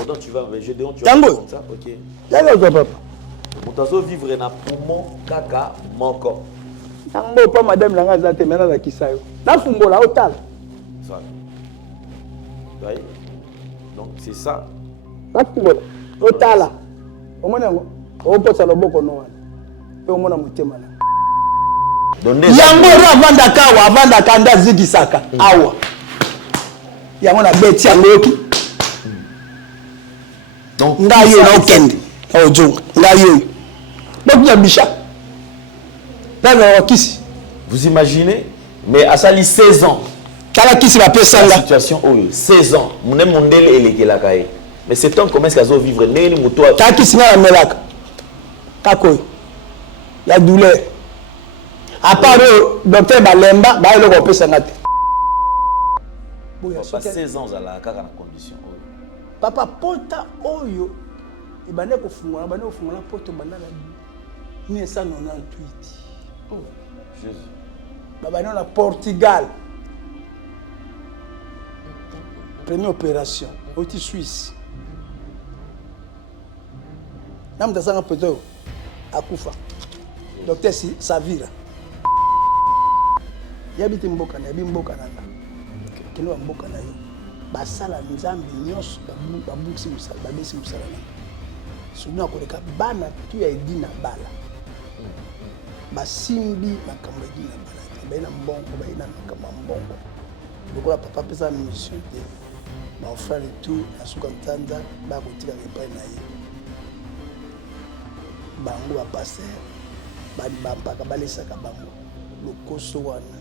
Jordan, tu vas avec Gédéon, tu vas comme ça. Ok. Papa. Moutazo vivre na poumon kaka moko. Tango pas madame langa zate mena la kisayo. Na fungola otal. Ça. Oui. Donc c'est ça. Na fungola otala. Omona ngo. Oposa loboko no wana. Pe omona mutema na. Yango avanda kanda zikisaka awa. Yango na beti yangoki. Donc ngayo na okende. Ojo ngayo. Donc ya bisha. Vous imaginez? Mais à ça, 16 ans. La situation, 16 ans. Mais c'est temps comment est-ce qu'elle va vivre? La douleur. À part le docteur Balemba, il a repris sa natte. Papa, 16 ans, à la condition. Papa, pota oyo. Il va aller au fond, il va aller au fond, la porte banana 1998. Oh, Jésus. Baba non la Portugal. Première opération. Au Suisse. Nam tasanga poto akufa. Docteur Savira. Yabiti mboka na bimboka nanga. Kilo mboka na yo. Basala nzambi nyos babuksi musala babesi musala. Suna koleka bana tu ya edina bala. Basimbi makambo edina bala. Baina mbongo baina makambo mbongo. Lokola papa pesa mission te. Ba frère et tout asuka ntanda ba kotika epai na ye. Bango ba passer ba mpaka balesaka bango. Lokoso wana.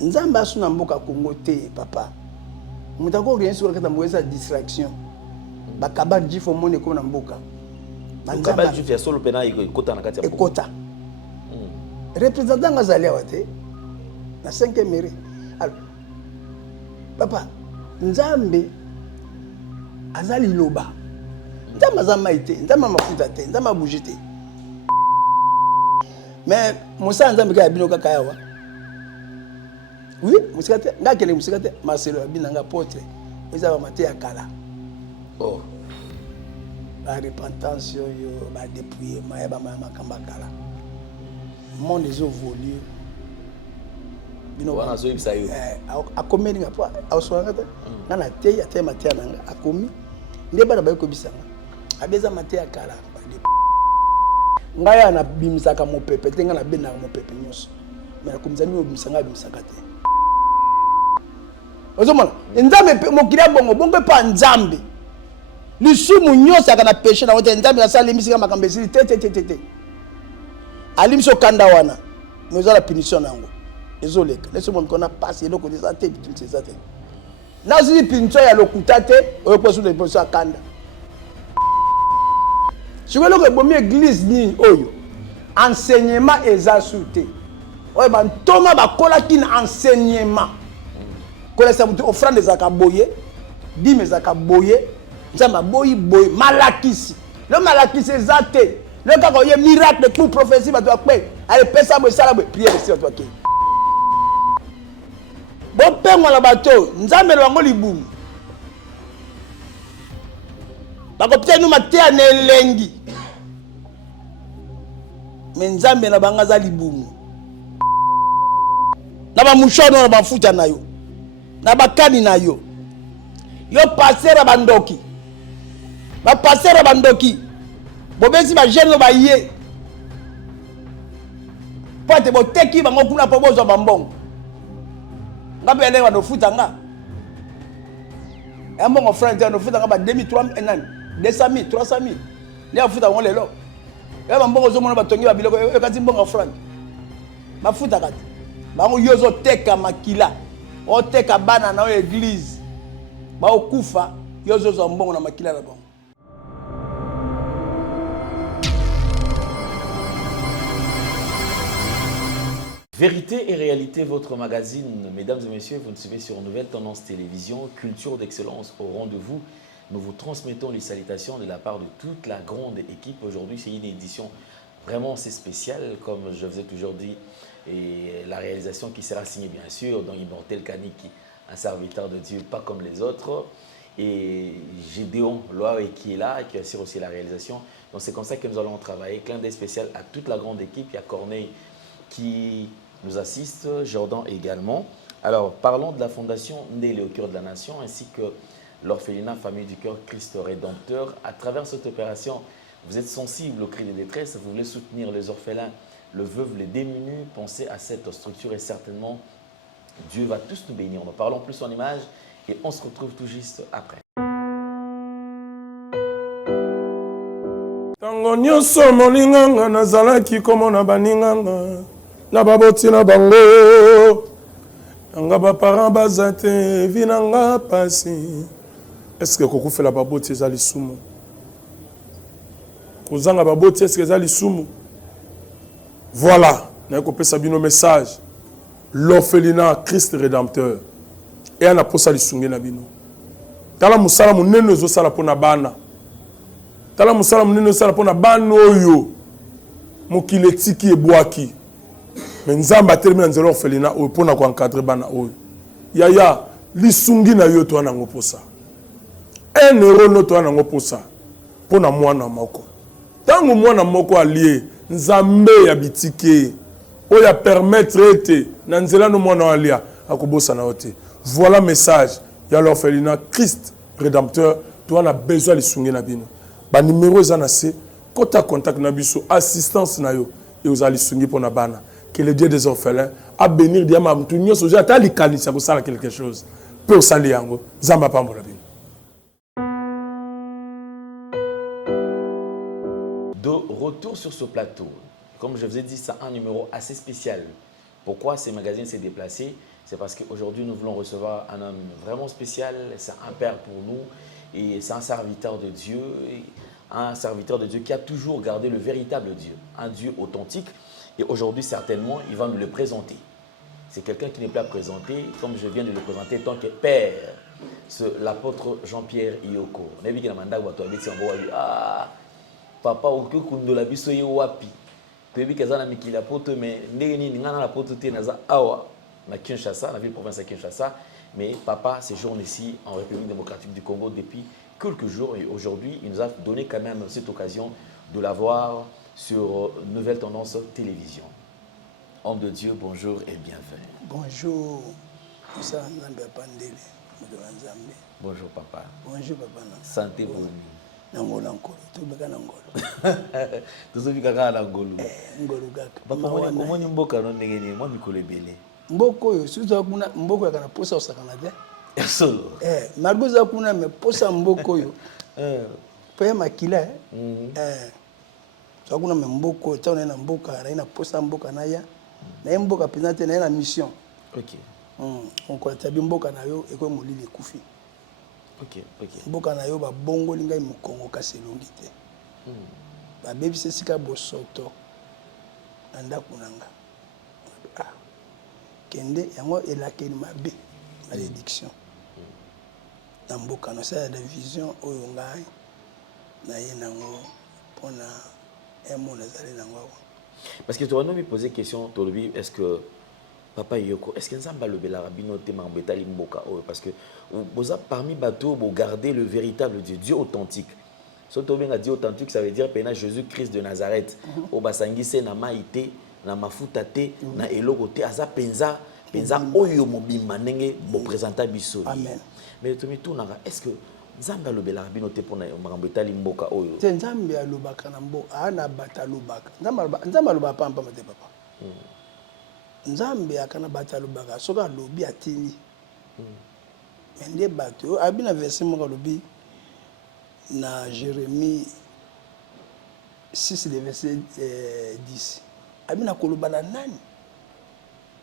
Nzamba asuna mboka Kongo te papa. Mutako rien sur kata mweza distraction. Bakaba jifo mone ko na mboka. Bakaba jifo ya solo pena ikota na kati ya ekota. Représentant ngazali awate na 5e mairie. Alors papa Nzambe azali loba. Nzamba zama ite, nzamba mafuta te, nzamba bouger te. Mais Moussa Nzambe ka bino kaka yawa. Oui, musikate, ngakele musikate Marcelo abinanga portrait. Eza ba mate ya kala. Oh. La repentance yo ba dépouiller ma ba makamba kala. Monde des eaux volées. Bino wana zo ibisa yo. Akomi nga po awsoanga te. Nana te ya te mate nanga akomi. Ndeba ba ko bisanga. Abeza mate ya kala. Ngaya na bimisaka mopepe te nga na bena mopepe nyos. Mais akomizani obimsanga bimisaka te. Ozomona, Nzambe mokili bongo bongo pa Nzambe. Lisumu nyosa kana péché na wote Nzambe asali misika makambe sili te. Alimso kanda wana. Mais la punition nango. Désolé. Laisse-moi me connaître passer le côté ça tout ça. Na si punition ya lokuta te, o ko sur les positions kanda. Si vous voulez que église ni oyo enseignement eza souté. Oyo ba ntoma ba kola kin enseignement. Kola sa mutu offrande ezaka boye, dime ezaka boye, nzamba boyi malakisi. Le malakisi ezate. Le cas où il y a miracle de coup prophétie ba to akpe, allez pesa bo sala bo prière sur toi ki. Bon pengo na bato, nzambe lwango libumu. Bako pete nous matea na elengi. Mais nzambe na banga za libumu. Na ba mushono na ba futa na yo. Na bakani na yo. Yo passer bandoki. Ba passer bandoki. Bobesi ba jeune ba yé. Pote bo teki bango kuna po bozo bambongo. Ngabe ele wa no futa nga. E mbongo frère no futa nga ba 2003 enan. 200 000, 300 000. Ne futa ngo lelo. E ba mbongo zo mona ba tongi ba biloko e kati mbongo franc. Ba futa kati. Bango yozo teka makila. O teka bana na église. Ba okufa yozo zo mbongo na makila na bango. Vérité et réalité, votre magazine, mesdames et messieurs, vous nous suivez sur Nouvelle Tendance Télévision, culture d'excellence au rendez-vous. Nous vous transmettons les salutations de la part de toute la grande équipe. Aujourd'hui, c'est une édition vraiment assez spéciale, comme je vous ai toujours dit, et la réalisation qui sera signée bien sûr dans Immortel Kaniki, un serviteur de Dieu pas comme les autres. et Gédéon Loire qui est là, qui assure aussi la réalisation. Donc c'est comme ça que nous allons travailler. Clin d'œil spécial à toute la grande équipe. Il y a Corneille qui nous assiste, Jordan également. Alors parlons de la fondation Ndélé au cœur de la nation ainsi que l'orphelinat Famille du Cœur Christ Rédempteur. À travers cette opération, vous êtes sensible aux cris de détresse, vous voulez soutenir les orphelins, le veuve, les démunis. Pensez à cette structure et certainement Dieu va tous nous bénir. Nous parlons plus en images et on se retrouve tout juste après. Tango nyonso molinganga nazalaki komona baninganga na baboti na bango nanga baparent baza te vi nanga pasi. Est-ce que kokufela baboti eza lisumu? Kozanga baboti est-ce que eza lisumu? Voilà, naye kopesa bino message. L'orphelinat Christ Rédempteur et ana posa lisungi na bino. Tala musala munene ezosala pona bana. Tala musala munene ezosala pona bana oyo mokili etiki ebwaki. Mais nzamba atelemi na nzela orphelinat oyo pona ko encadrer bana oyo. Yaya lisungi na yo to nango posa. 1 euro no to nango posa pona mwana moko. Tango mwana moko alie nzambe ya bitike oya permettre ete na nzela no mwana alia akobosa na ote. Voilà message ya l'orphelinat Christ Rédempteur. Tu as besoin de lisungi na bino. Ba numéro za na se kota contact na biso assistance na yo et aux lisungi pona bana. Que le Dieu des orphelins a bénir diama mtu nyonso ja ta likanisa ko sala quelque chose. Peut sali yango zamba pambola bino. De retour sur ce plateau, comme je vous ai dit, c'est un numéro assez spécial. Pourquoi ces magazines s'est déplacé? C'est parce qu'aujourd'hui, nous voulons recevoir un homme vraiment spécial. C'est un père pour nous et c'est un serviteur de Dieu. Un serviteur de Dieu qui a toujours gardé le véritable Dieu, un Dieu authentique. Et aujourd'hui, certainement, il va nous le présenter. C'est quelqu'un qui n'est pas présenté, comme je viens de le présenter, tant que père. C'est l'apôtre Jean-Pierre Iyoko. Papa, au kundo la biso ye wapi. Toyebi kazana mikila poto mais ndenge nini ngana la poto te naza awa na Kinshasa, la ville province de Kinshasa, mais papa séjourne ici en République démocratique du Congo depuis quelques jours et aujourd'hui, il nous a donné quand même cette occasion de la voir sur Nouvelle Tendance Télévision. Homme de Dieu, bonjour et bienvenue. Bonjour. Bonjour papa. Bonjour papa. Santé pour nous. Nangola nkolo tobeka nangolo tozobika kaka na ngolu ngolo kaka papa omoni mboka no ndenge nini mwa mikolo ebele mboko oyo suza kuna mboko ya kana posa osakana te solo malgré za kuna me posa mboko oyo pe makila so kuna me mboko tona na mboka na posa mboka na ya na mboka penate na na mission. OK. On ko tabi mboka na yo eko molili kufi. OK. Mboka na yo ba bongo linga mu Congo kaselongi te. Ba bebise sika bosoto. Anda kunanga. Kende yango elakeli mabe malédiction. Na mboka no sa la vision oyo ngai na ye nango pona emo na zali nango. Parce que tu vas nous poser question Tolobi, est-ce que Papa Yoko, est-ce que Nzamba le Belarabino te mambetali mboka oyo parce que vous avez parmi bateaux vous gardez le véritable Dieu, Dieu authentique. So to benga Dieu authentique ça veut dire pena Jésus-Christ de Nazareth. O basangise na maite, na mafuta te, na eloko te aza penza oyo mobimba ndenge bo présenter biso. Amen. Mais to mitunaka, est-ce que Nzamba le Belarabino te pona mambetali mboka oyo? Te Nzambe alobaka na mboka ana batalobaka. Nzamba alobaka pamba mate papa. Nzambe akana bata lobaka soka lobi atini mende bato abina verset moko lobi na Jérémie 6 le verset 10 abina koloba na nani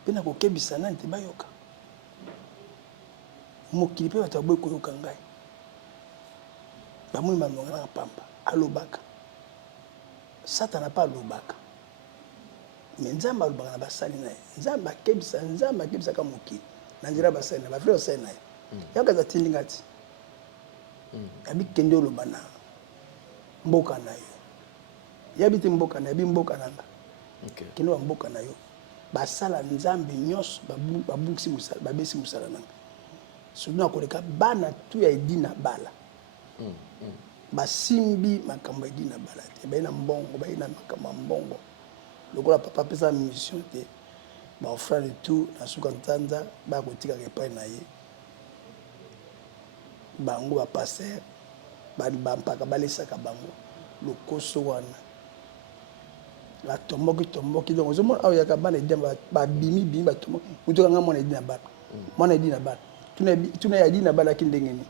bina kokebisa nani te bayoka mokili pe bato boy koyoka ngai bamoi mamongana pamba alobaka Satana pa alobaka. Mais Nzamba alobaka na basali na ye. Nzamba akebisa ka mokili. Na nzela basali na ba frère basali na ye. Yaka za tindi ngati. Yabi kende oloba na mboka na yo. Yabi te mboka na yabi mboka nanga. OK. Kende wa mboka na yo. Basala Nzambe nyos babungisi musala babesi musala nanga. surtout na koleka bana tu ya edi na bala basimbi makambo edi na bala te bayi na mbongo bayi na makambo mbongo lokola papa pesa mission te baofrane de tout na suka nzanza bakotikaka epai na ye bango bapaster bampaka balesaka bango lokoso wana batomboki donc ozomona awa yaka bana edi babimi batomboki mutoka nga mwana edi na bana mwana edi na bana tuna ya edi na bana ki ndenge ni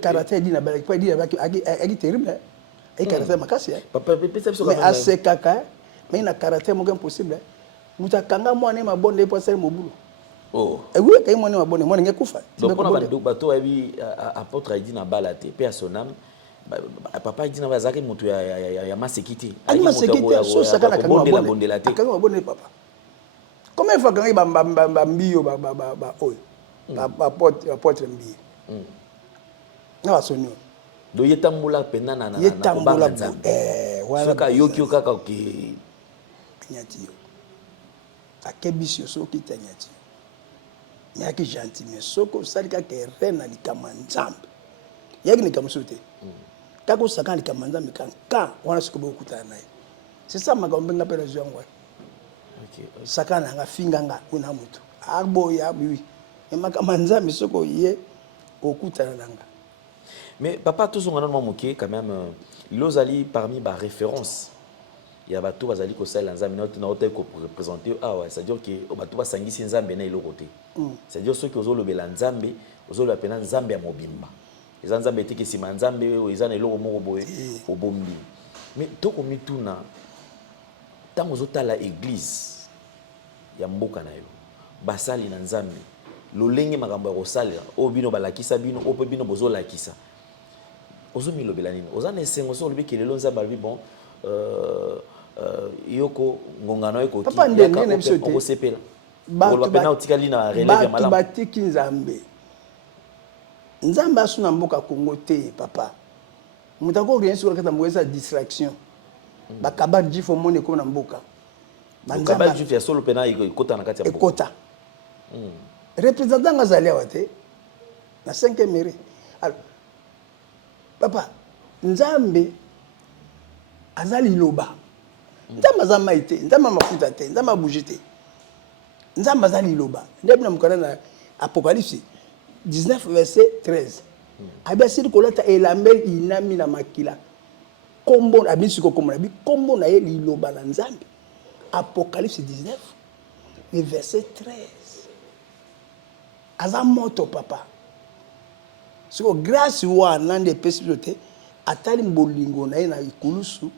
karate edi na bana po edi na bana aki terrible ai karate makasi mais asekaka mais na karate moko impossible mutakanga mwana mabonde po asali mobulu oh oui kay mwana mabonde mwana ngekufa donc pona bato abi apôtre edi na bala te pe sonam papa edi na bazaki mutu ya masekiti ali masekiti so sakana kanga mabonde te kanga mabonde papa comment il faut kanga ba mbio ba oyo ba apôtre mbio na wasoni do yetambula pena na yetambula wala soka yoki kaka ke nyati yo akebisi soki tanyati nyaki gentil mais soko salika ke rena likama nzambe yaki nikamsote kako saka likama nzambe kan wana soko bokutana naye c'est ça makambo nga pela zwango OK saka na nga finga nga kuna mutu aboya oui mais makambo nzambe soko ye okutana nanga. Mais papa, tous on a moqué quand même. L'Ozali parmi les références. Il y a bateau Azali ko sala nzambe na hôtel ko représenter ouais, c'est-à-dire que bateau ba sangisi nzambe na ilo côté. C'est-à-dire ceux qui ozolo bela nzambe, ozolo apena nzambe ya mobimba. Les nzambe tiki sima nzambe eza na ilo moko boye obombi. Mais to ko mituna tango zotala église ya mboka na yo. Basali na nzambe. Lolenge makambo ya kosalela o bino balakisa bino o pe bino bozolakisa. Ozomi lobelani ozana esengo so lobi kelelo nzamba bi bon yoko ngongano eko ti papa ndenge na biso te osepela ba pena otikali na relève ya malamu batiki nzambe nzamba asuna mboka Kongo te papa mutako rien sur kata mweza distraction bakaba jifo mone ko na mboka bakaba jifo ya solo pena ikota na kati ya mboka ekota représentant ngazali awate na 5e mairie alors papa nzambe azali loba nzambe azama ite nzambe mafuta te nzambe bouger te nzambe azali loba ndebe na mukana na Apocalypse 19 verset 13 abasiri kolata elambel inami na makila kombo abisi ko komona bi kombo na ye liloba na nzambe Apocalypse 19 verset 13 azamoto papa siko grâce wana nde pesibilité atali mbolingo na ye na ikulusu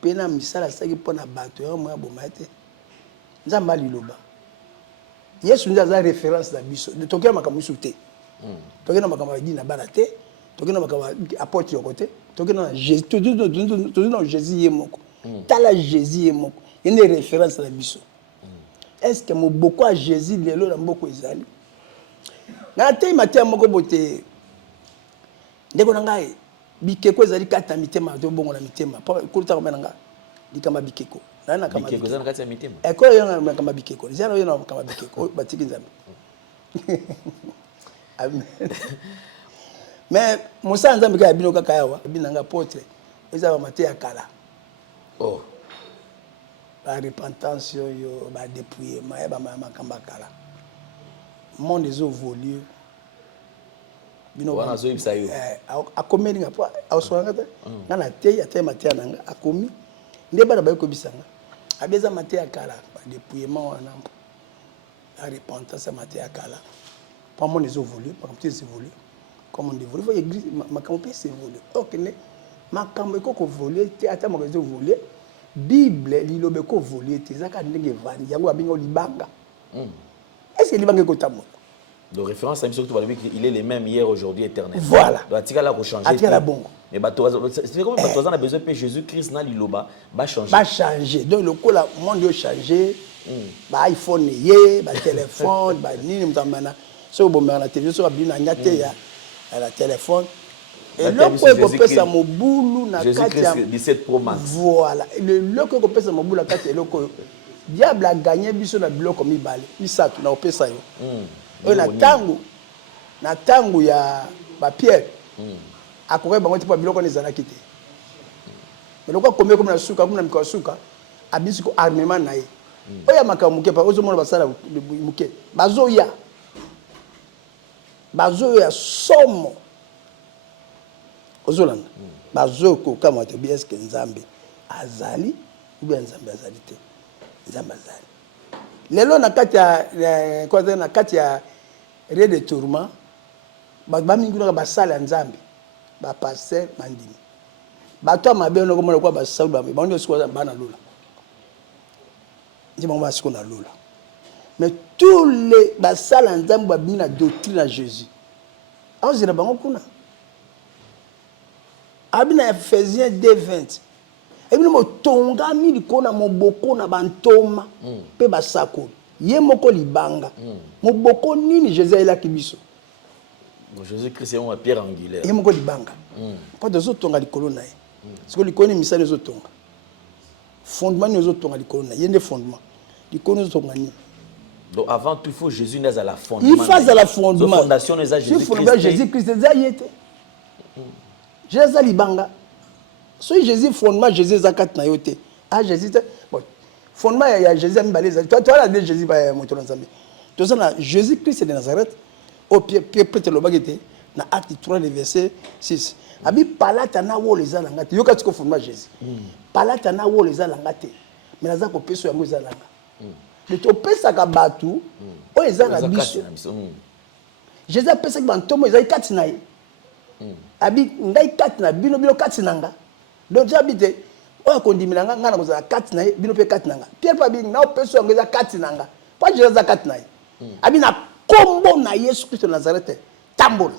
pe na misala saki pona bato ya mwa boma te nzamba liloba yesu nda za référence na biso de tokya makambo biso te tokya na makambo di na bana te tokya na makambo apôtre yoko te tokya na Jésus tout na Jésus yemoko tala Jésus yemoko yene référence na biso est-ce que mo boko a Jésus lelo na mboko ezali na te matia moko bote ndeko nangai bikeko ezali kata mitema to bongo na mitema pa kulta kama nanga dikama bikeko na kama bikeko zana kata mitema ko yo na kama bikeko zana yo na kama bikeko batiki nzambe amen mais musa nzambe ka bino kaka yawa binanga apôtre ezaba matia kala oh la repentance yo ba dépouillement ya ba makamba kala monde ezo évolué bino wana zo ibsa yo akomeli ngapo awswanga te ngana te ya te matia nanga akomi nde bana ba ko bisanga abeza matia kala ba dépouillement wana la repentance matia kala pas monde ezo évolué pas comme tu évolué comme on évolue faut église makambo pe évolué OK ne makambo ko évolué te ata mo ezo évolué bible lilobe ko évolué te zaka ndenge vandi yango abingo libanga est-ce que libanga ko tamo de référence à surtout il est le même hier aujourd'hui éternel voilà donc atika la ko changer atika la bongo mais bato c'est comme bato a besoin de Jésus Christ na liloba ba changer donc le coup la monde a changé ba iPhone yé ba téléphone ba nini mtamana so bomba na télévision so bina ngate ya la téléphone et le ko pesa mobulu na kati ya 17 Pro Max voilà le ko pesa mobulu na kati ya loko diable a gagné biso na biloko mibale misatu na opesa yo oyo na tango ya Pierre akoke bango te pa biloko nezalaki te mais lokwa kombe comme na suka comme na mikwa suka abisi ko armement na ye oya makambo muke pa ozo mona basala muke bazoya somo ozolanda bazoko kama te bien que nzambe azali ou bien nzambe azali te nzambe azali lelo na kati ya kwa na kati ya Rien de tourment ba mingi na basala nzambe ba pasteur mandimi bato mabe no ko mona kwa ba saulu ba ndio siko bana lula ndi mama siko na lula mais tous les basala nzambe ba bina doctrine à Jésus azira bango kuna abina Ephésiens 2:20 ebino motonga mili kona moboko na bantoma pe basako ye moko libanga moboko nini Jésus ela kibiso Jésus Christ est un pierre angulaire ye moko libanga pas de zo tonga likolo na ye siko likoni misali zo tonga fondement ni zo tonga likolo na ye ne fondement likoni zo tonga ni. Donc avant tout il faut Jésus n'est à la fondement. Il faut à la fondement. Fondation n'est à Jésus Christ. Jésus Christ est Jésus libanga. So Jésus fondement Jésus zakat na yote. Ah Jésus bon fondement il y a Jésus ambaleza. Toi la de Jésus ba moto na Nzambe. To ça Jésus Christ de Nazareth au Pierre prêtre le bagete na acte 3 le verset 6. Abi palata na wo les alangate. Yo katiko fondement Jésus. Palata na wo les alangate. Mais naza ko peso yango ezalanga. Le topesa ka batu o ezala biso. Jésus apesa ka bantomo ezali kati na ye. Abi ngai kati na bino kati nanga. Donc j'habite o akondimila nga na kozala kati na ye bino pe kati nanga. Pierre pa bi na opesa yango ezala kati nanga. Pa Jésus za kati na ye. Abi na kombo na Yesu Christ de Nazareth tambola.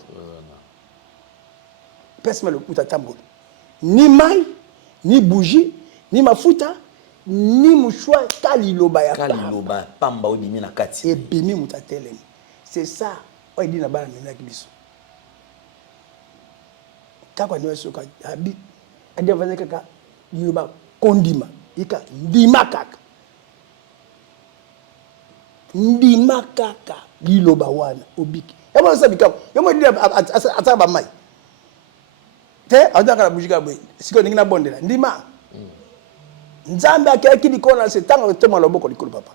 Pesa le kuta tambola. Ni mai, ni bougie, ni mafuta. Ni mouchoir kaliloba ya kaliloba pamba odimi na kati et bimi mutatelemi c'est ça on dit na bana mena kibiso kako ni weso ka abi andi avane kaka liloba kondima ika ndima kaka liloba wana obiki yabo sabika yamo ndi ataba mai te adanga na bujika boy siko ningi na bondela ndima Nzambe akeki likona se tanga toma loboko likolo papa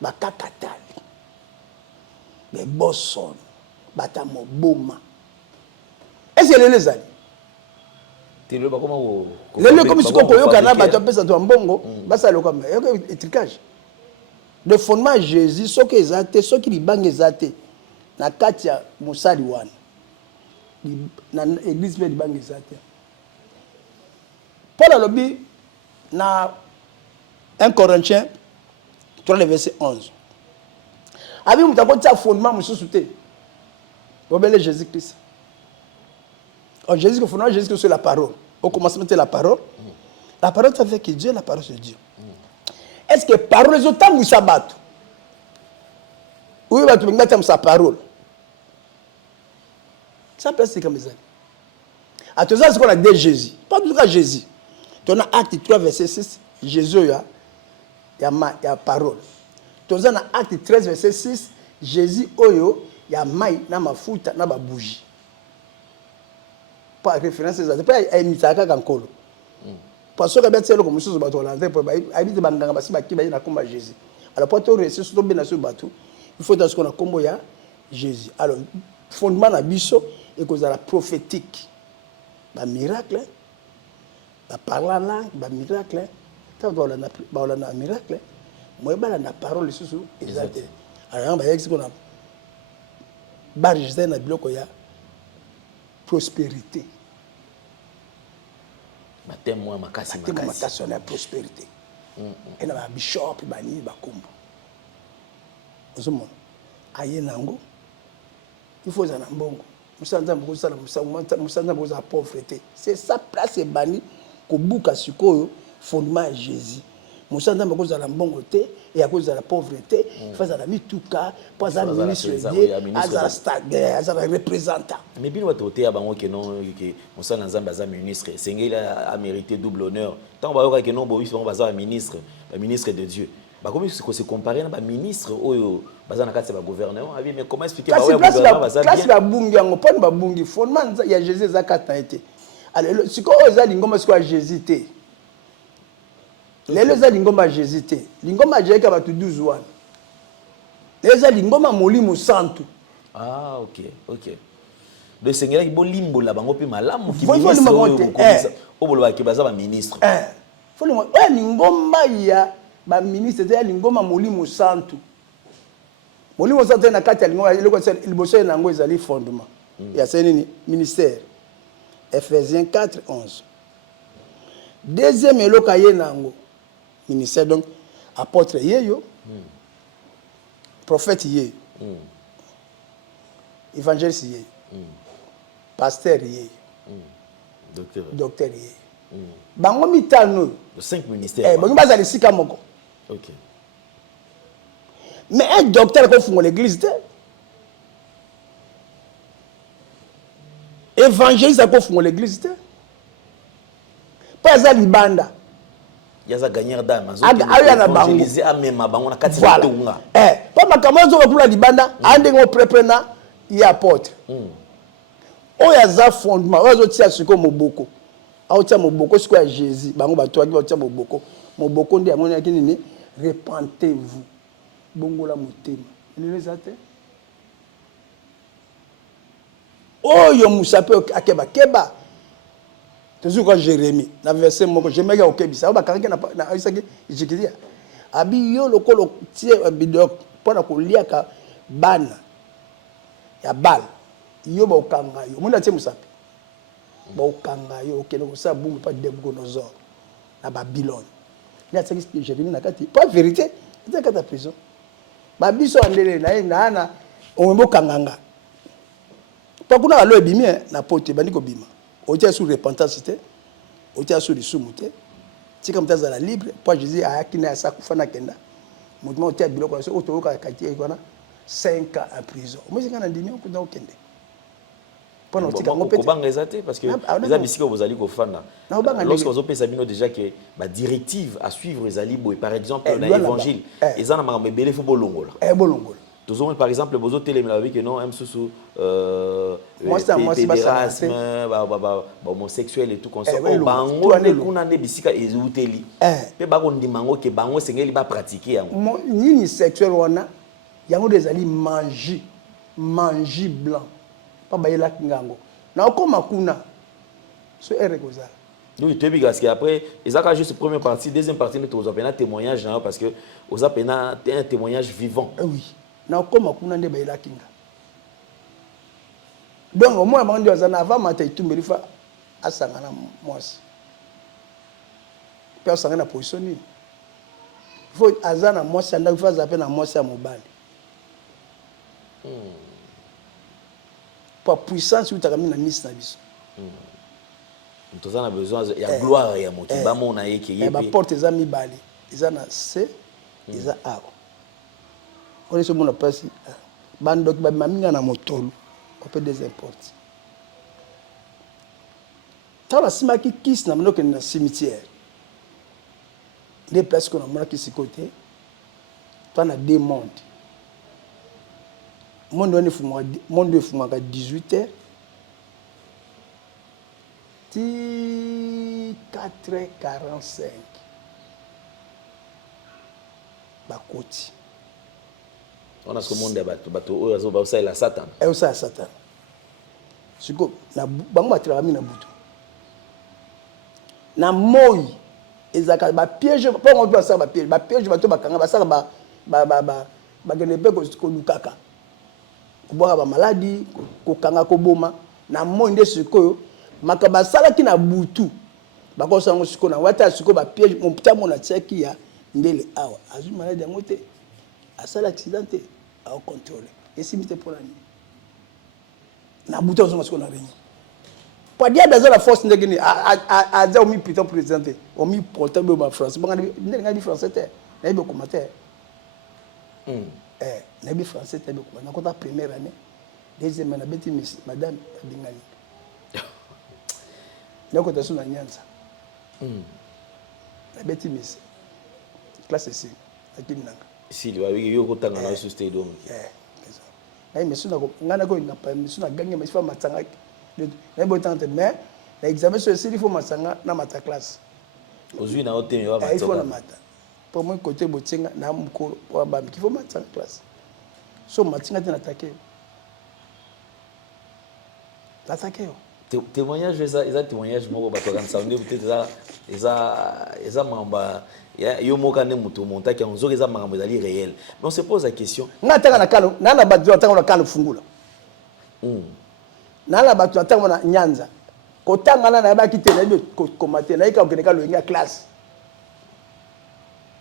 bakakatali be boson bata moboma est-ce que les zali telo ba comment lele comme si ko yoka na bato pesa to mbongo basa le comme étricage le fondement Jésus soki ezate soki libanga ezate na kati ya musali wana na église be libanga ezate Paul alobi na 1 Corinthiens 3 le verset 11. Abi mutakota fondement mususu te. Obele Jésus Christ. Oh Jésus, le fondement Jésus Christ c'est la parole. Au commencement c'était la parole. La parole c'est avec Dieu, la parole c'est Dieu. Est-ce que parole les autres ou sabbat? Oui, bah tu me mets sa parole. Ça peut c'est comme ça. À tout ça c'est qu'on a dit Jésus. Pas tout cas Jésus. On a acte 3 verset 6 Jésus ya parole. On a acte 13 verset 6 Jésus oyo ya mai na mafuta na ba bougie. Pas référence ça. C'est pas imitaka kankolo. Parce que ba tselo comme mususu bato la ndepo ba habite banganga basi ba kiba na komba Jésus. Alors pour te réussir sur bien sur bato, il faut dans ce qu'on a kombo ya Jésus. Alors fondement na biso et cause la prophétique. Ba miracle la parole en langue, ba miracle, tant on a un miracle, moi ba la parole sous exact. Alors on va dire qu'on a barjé na biloko ya prospérité. Matin moi makasi na prospérité. Et na ba bishop bani ba kombo. Ozomo aye nango. Il faut za na mbongo. Musanza mbuza na musanza mbuza pauvreté. C'est ça place bani kobuka sikoyo fondement ya Jésus. Musanda makoza la mbongo te et à cause de la pauvreté, face à la mituka, pas à ministre Dieu, à stade, à représentant. Mais bien watoté à bango que non que Musanda Nzamba za ministre, Sengela a mérité double honneur. Tant ba que non bo ils sont baza ministre de Dieu. Comment se comparer à un ministre ou un gouverneur? Mais comment expliquer que que classe la bungi yango pon ba bungi fondement ya Jésus zakata été. Alors siko oza lingoma siko Jésus té. Lelo za lingoma Jésus té. Lingoma Jésus ka batu 12 wana. Lelo za lingoma molimo santu. Ah OK, OK. Le Seigneur il bolimbo la bango pe malamu ki ministre o bolo ki baza ba ministre. Faut le lingoma ya ba ministre ya lingoma molimo santu. Molimo santu na kati ya lingoma eloko liboso na ngo ezali fondement. Ya senini ministère. Ephésiens 4:11. Deuxième eloko ye nango ministère donc apôtre yeyo. Prophète yeyo. Évangéliste yeyo. Pasteur yeyo. Docteur yeyo. Bango mitano. 5 ministères. Bango bazali sika moko. OK. Mais un docteur qui fonde l'église, évangéliste qui fonde l'église, pas ça libanda. Il y a ça gagnant d'âme. Évangéliser à même bango na kati voilà. Pas ma camarade pour la libanda, ande ngo prépena y apôtre. O ya za fondement, o zo tia siko moboko. A tia moboko siko ya Jésus, bango bato aki tia moboko. Moboko ndi amoni akini ni repentez-vous. Bongola motema. Eleza te. Oyo musape akeba keba. Toujours quand Jérémie, na verset moko Jérémie okebisa, ba kangi na isaki jikilia. Abi yo lokolo tie bidok pona ko liaka bana ya bal. Yo ba okanga yo. Muna tie musape. Ba okanga yo okene ko sa bungu pa Nabucodonosor na Babylone. Il y a ça qui Jérémie na kati. Pas vérité, c'est kata prison. Babiso andele na na ombo kanganga. Pas kuna alo ebimi na pote bandiko bima. Otia sur repentance te. Otia sur lisumu te. Tika mtaza la libre, pour Jésus a akina sa kufana kenda. Mouvement otia biloko na so otoka kati ekwana 5 ans en prison. Moi c'est kana ndimi okunda okende. Pendant tika ngopete. Ko banga ezate parce que les abisika vous allez ko fana. Lorsque vous opé sabino déjà que ma directive à suivre les alibo et par exemple dans l'évangile, ils en a makambe belé fo bolongola. Bolongola. Toujours par exemple bozo télé avec que non msusu pédérasme homosexuel et tout comme ça o bango ne kuna ne bisika ezuteli pe bako ndimango ke bango sengeli ba pratiquer yango nini sexuel wana yango dezali manger blanc pas bayela ngango na okoma kuna so erekozala. Oui, tu es parce qu'après, ils ont juste première partie, deuxième partie, nous avons un témoignage parce que vous avez un témoignage vivant. Oui. Na okoma kuna nde bayela kinga. Donc au moins mandi ozana avant matai tumbeli fa asangana mwasi. Pe asangana position ni. Faut azana mwasi anda fa zape na mwasi ya mobali. Pour puissance utakami na miss na biso. Nous avons besoin de la gloire et de la mona qui est. Ba porte za mibali. Izana C, iza A. On est sur mon place. Bandok ba maminga na motolo. On peut des imports. Tant la simaki kiss na mnoke na cimetière. Les places qu'on a mona qui se côté. Toi na deux mondes. Monde on est fumé 18h. 4h45. Bakoti. On a ce monde de bateau, c'est la Satan. Et ça Satan. Siko na bango batrami na butu. Na moi ezaka ba piège pas on doit ça ba piège bato bakanga basaka ba gene pe ko lukaka. Ko boka ba maladie, ko kanga ko boma na moi nde sikoyo makaba sala ki na butu. Bako sango siko na wata siko ba piège mon petit mon na tsaki ya ndele awa. Azu maladie ngote asala accidenté à contrôler. Et si m'était pour la nuit. Na buta osoma siko na réunion. Pour dire dans la force ndegeni a za omi plutôt présenté. Omi portable ba France. Bon ndenge di français té. Na ibe commentaire. Na ibe français té be ko na kota première année. Deuxième année beti miss madame Bingani. Na kota suna Nyanza. Na beti miss. Classe C. akini nanga si li babi yo kotanga na sous stade donc na misu na ngana ko na pa misu na gange mais fa matanga na bo tante mais na examen sur il faut matanga na mata classe aujourd'hui na hôtel yo il faut na mata pour moi côté botinga na mukolo pour ba il faut matanga classe so matinga tena attaquer attaquer témoignage eza témoignage moko bato kanisa nde peut-être eza mamba yo moka ne mutu montaki onzo eza makambo ezali réel mais on se pose la question ngataka na kano na bato atanga na kano fungula na bato atanga na nyanza kotanga na yabaki te na ibe komate na ika okeneka lo ngia classe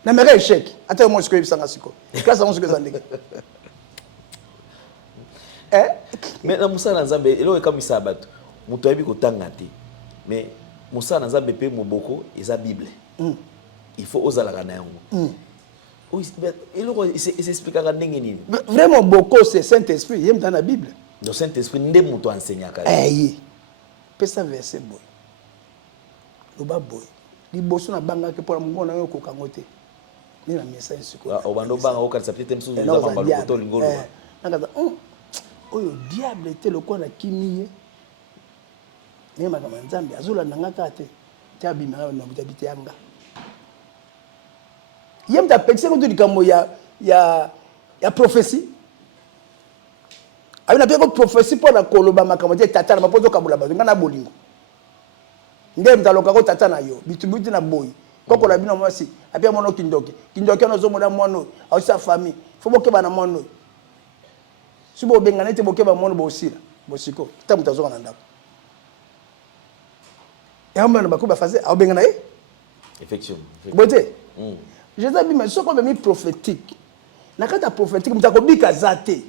na mera échec ata mo siko bisanga siko classe mo siko zandika mais na musala nzambe elo ekamisa bato mutu ayebi kotanga te mais musala nzambe pe moboko eza bible il faut ozalaka na yango eloko expliquera ndenge nini vraiment beaucoup c'est Saint-Esprit yem dans la Bible le Saint-Esprit nde mutu enseignaka pesa verset boy loba boy liboso na banga ke pour mongona yo ko kangote ni na message siko obando banga okalisa peut-être msuzu za bamba lokoto lingolo nakaza oyo diable te lokona kimiye ne makama nzambe azula nanga kate tabi mara na mutabite yanga yem ta pexé ko likambo ya prophétie abina pe ko prophétie pour na koloba makama te tata na mapozo kabula bazo ngana bolingo ndem taloka ko tata na yo bitubuti na boy koko la bino mwasi apia mono kindoki no zo moda mono au sa famille fo boke bana mono subo bengana te boke ba mono bosila bosiko tamu tazoka na ndako ya mbona bakuba faze au bengana effectivement bote je dis mais ce qu'on a mis prophétique na kata prophétique mutako bika zate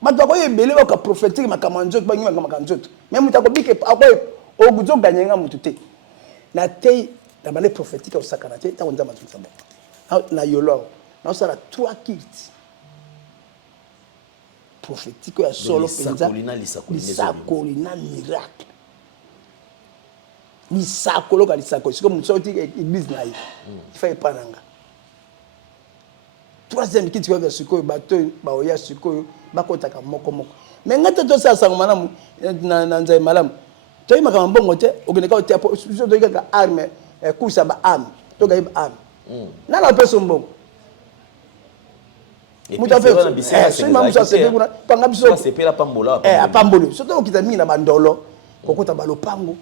bato ko yebele ba ka prophétique makamanzo ba nyuma makamanzo même mutako bika akoy oguzo ganyenga mutute na te na bale prophétique au sakana te ta konza matuta bon na yolo na sala 3 kits prophétique ya solo penza lisakolina miracle lisakolo ka lisakolo siko mutoti église na yi il faut epananga troisième kit ko siko bato ba oya siko bakotaka moko mais ngata to sa sango malamu na nzai malamu to yi makamba mbongo te ogeneka o te apo so to yika arme kusa ba arme to ga arme na la peso mbongo muta fe so mamu sa se kuna panga biso se pela pambola apambolo so to okita mingi na bandolo kokota balopango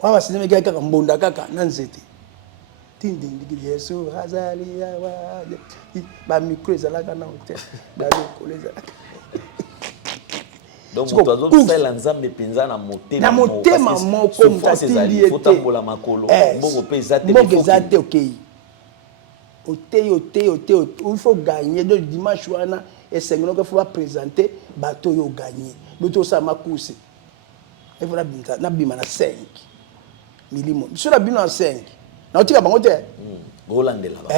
wa sineme kaka mbonda kaka na nzete tindi ndiki Yesu azali wa ba micro ezalaka na hotel ba koleza donc mutu sala nzambe penza na motema moko mtatindi ete fotambola makolo mbongo pezate mbongezate okay ote il faut gagner donc dimanche wana esengelo ko faut présenter bato yo gagner luto sa makusi il faut na bima na 5 milimo sur la bino en 5 na otika bango te golandela ba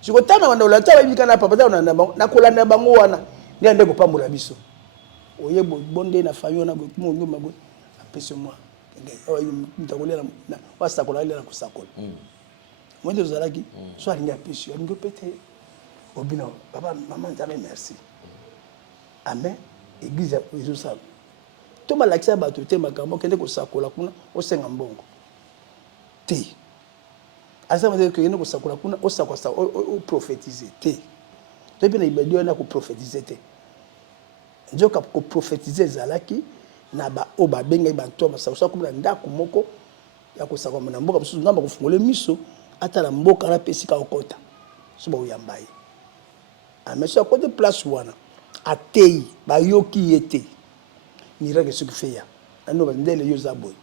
siko tana wana olata ba bikana papa ta na kolanda bango wana ndia ndeko pambola biso oye bonde na famille na mondo mago apese moi oyo mtakolela na wasakola lela kusakola mwende zalaki so alinga apese alinga pete obino papa maman nzambe merci amen église ezo sa to malakisa bato te makambo kende kusakola kuna osenga mbongo te asa made que yene kusakola kuna osakwa sa o prophétiser te to pe na ibedio na ko prophétiser te njoka ko prophétiser zalaki na ba o ba benga ba to ba sa kuma ndako moko ya kusakwa na mboka mususu ngamba kufungole miso ata na mboka na pesika okota so ba uyambai ameso ko de place wana atei ba yoki yete miracle ce que fait ya ando ba ndele yo za boy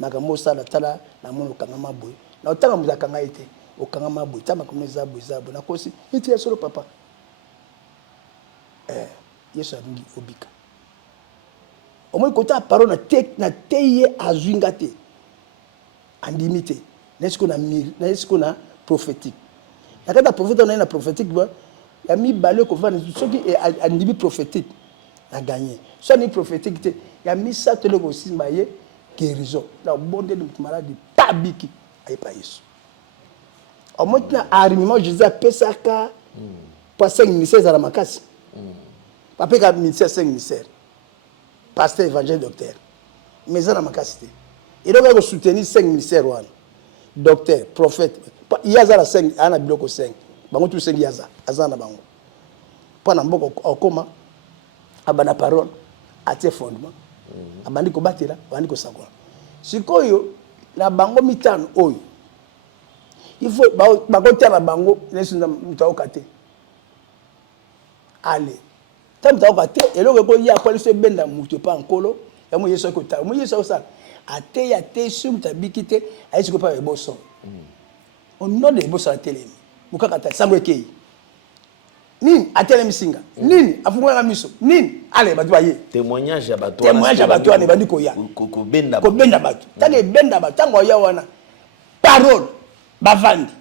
makambo sala tala na mono kangama boy na otanga muzaka ngaite okangama boy tama comme za boy na kosi iti ya solo papa yesu abingi obika omoi kota parole na teye azwinga te andimite nesiko na prophétique nakata prophète on a prophétique ba ya mi balé ko va soki andimi prophétique na gagné so ni prophétique te ya mi satele ko simbaye guérison la bonde de malade tabiki ay pa yesu au moins na armement Jésus a pesaka pour 5 ministères à la makasi papa ka ministère 5 ministères pasteur évangile docteur mais ça la makasi et donc il faut soutenir 5 ministères wana docteur prophète il y a la 5 ana biloko 5 bango tout 5 yaza azana bango pana mboko okoma abana parole atie fondement abandi ko batela abandi ko sakola sikoyo na bango mitano oyo il faut bakotia na bango nesunza mutaoka te allez tant mutaoka te eloko ko ya kwa liso benda mutu pa nkolo ya mo yeso ko ta mo yeso sa ate ya te sum tabiki te ayisi ko pa eboso on nom de eboso atelemi mukaka ta sango ekei nini atelemi singa nini afunga miso nini allez batu baye témoignage ya bato ne bandi ko ya ko benda bato tange benda bato tango ya wana parole bavandi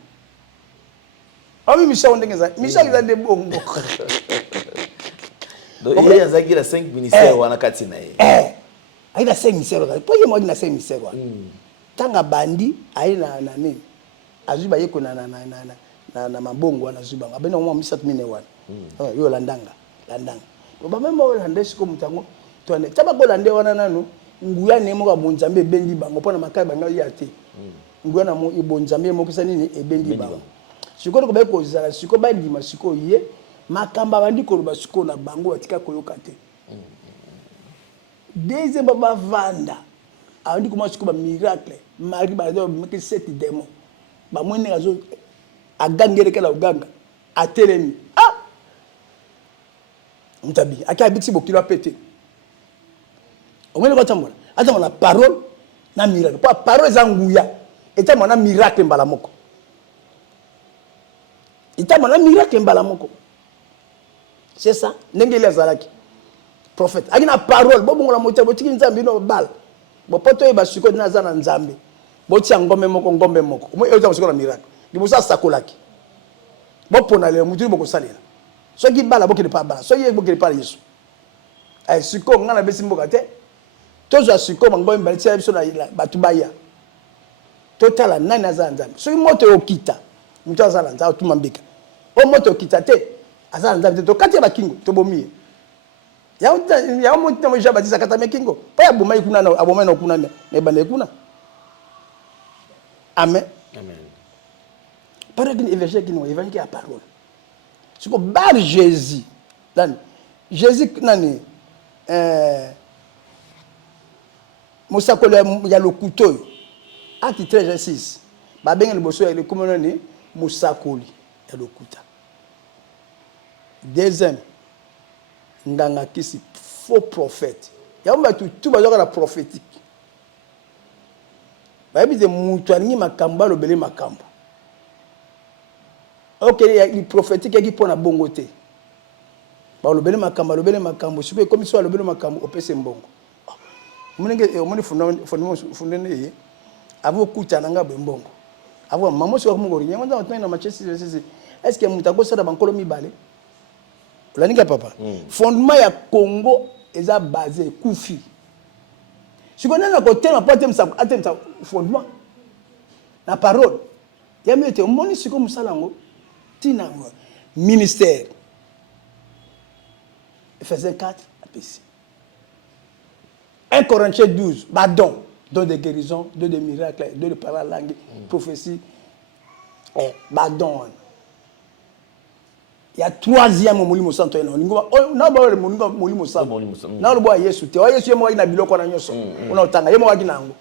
ami misa ondengeza misa de bongo donc il y a zaki la 5 ministères wana kati na ye aina 5 ministères po ye mo na 5 ministères wana tanga bandi aina na nini azuba yeko na mabongo wana zuba abena mo misa tumine wana yo landanga to ba memo lande siko mutango to ne taba ko lande wana nanu nguya ne mo ka bonzambe bendi bango pona makai banga ya te nguya na mo ibonzambe mo kisa nini ebendi bango siko ko ba ko zala siko ba ndima siko ye makamba bandi ko ba siko na bango atika koyoka te deuxième baba vanda andi ko siko ba miracle mari ba do meki 7 démons ba mwene gazo agangere kala uganga atelemi mtabi akabiti bokilo apete omwene ko tambola ata na parole na miracle pa parole za nguya eta mona miracle mbala moko c'est ça ndenge les alaki prophète akina parole bobongola motia botiki nzambe no bal bo poto e basiko na za na nzambe botia ngombe moko mo eza basiko na miracle libosa sakolaki bopona le mutu boko salela soki bala bokele pa bala soki bokele pa Yesu ay siko ngana besi mboka te tozo siko mangombe balitia biso na batu baya totala nani aza nzambe soki moto okita mutu aza na nzambe tumambika o moto okita te aza na nzambe to kati ba kingo to bomie ya moto mo jaba disa kata mekingo pa ya bomai kuna na abomai na kuna ne bande kuna amen par exemple évangile qui nous évangile à parole c'est que bar Jésus dan Jésus nani Mosakolo ya le couteau acte 13:6 ba benga le bosso le comme nani Mosakoli ya le couteau deuxième nganga kisi faux prophète ya mba tout bazoka la prophétique ba bi de mutu alingi makamba lo bele makamba. Ok, il prophétique qui pona bongo te. Ba lo bele makambo, sibe comme so lo bele makambo opese mbongo. Munenge omoni fundene ye. Avo kuta nanga mbongo. Avo mamo so ko ngori nyanga nza otena machesi. Est-ce que mutako sada bankolo mibale? Olaninga papa. Fondement ya Congo eza basé kufi. Sikona na kotema pote atemsa fondement. Na parole. Ya mete omoni siko musalango. Tina ministère Ephésiens 4 APC 1 Corinthiens 12 don de guérison, don de miracles, don de parole langue, prophétie don. Il y a troisième molimo santo na ningo na ba le molimo santo na lo boya Yesu te Yesu yemo na biloko na nyoso ona otanga yemo waki nango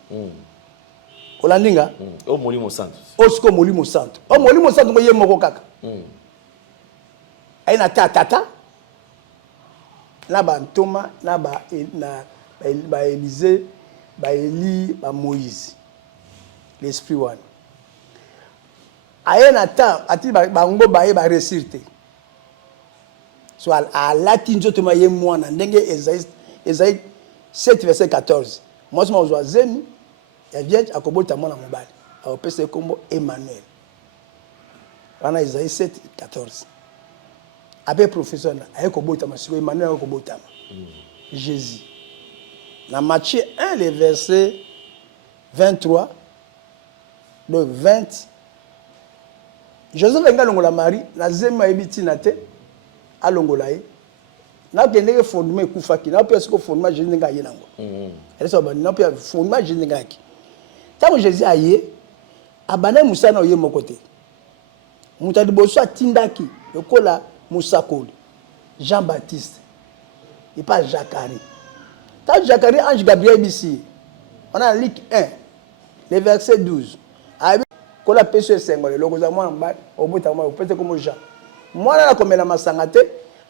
olandinga o molimo santo osiko molimo santo o molimo santo ko yemo ko kaka aina tata na ba Thomas na ba Élisée ba Élie ba Moïse l'esprit one aina ta ati ba ngo ba réussite so à latin to ma ye mwana ndenge Esaïe 7:14 moi je vois zemi ya vierge akobota mwana mobali akopesa kombo Emmanuel wana Esaïe 7:14 abe professeur na akobota masiko Emmanuel akobota Jésus na Matthieu 1 le verset 23 de 20 Joseph nga longola Marie na zema ebiti na te alongola ye na kende fondement ekufaki na pia siko fondement Jésus nga ye nango elle so bani na pia fondement Jésus nga ki tango Jésus aye abana musana oye mokote mutadi boso atindaki lokola musakoli Jean-Baptiste et pas Zacharie. Quand Zacharie ange Gabriel ici on a Luc 1 le verset 12 ko la peso sengole lokoza mwana mba obota mwa opete comme Jean mwana na komela masanga te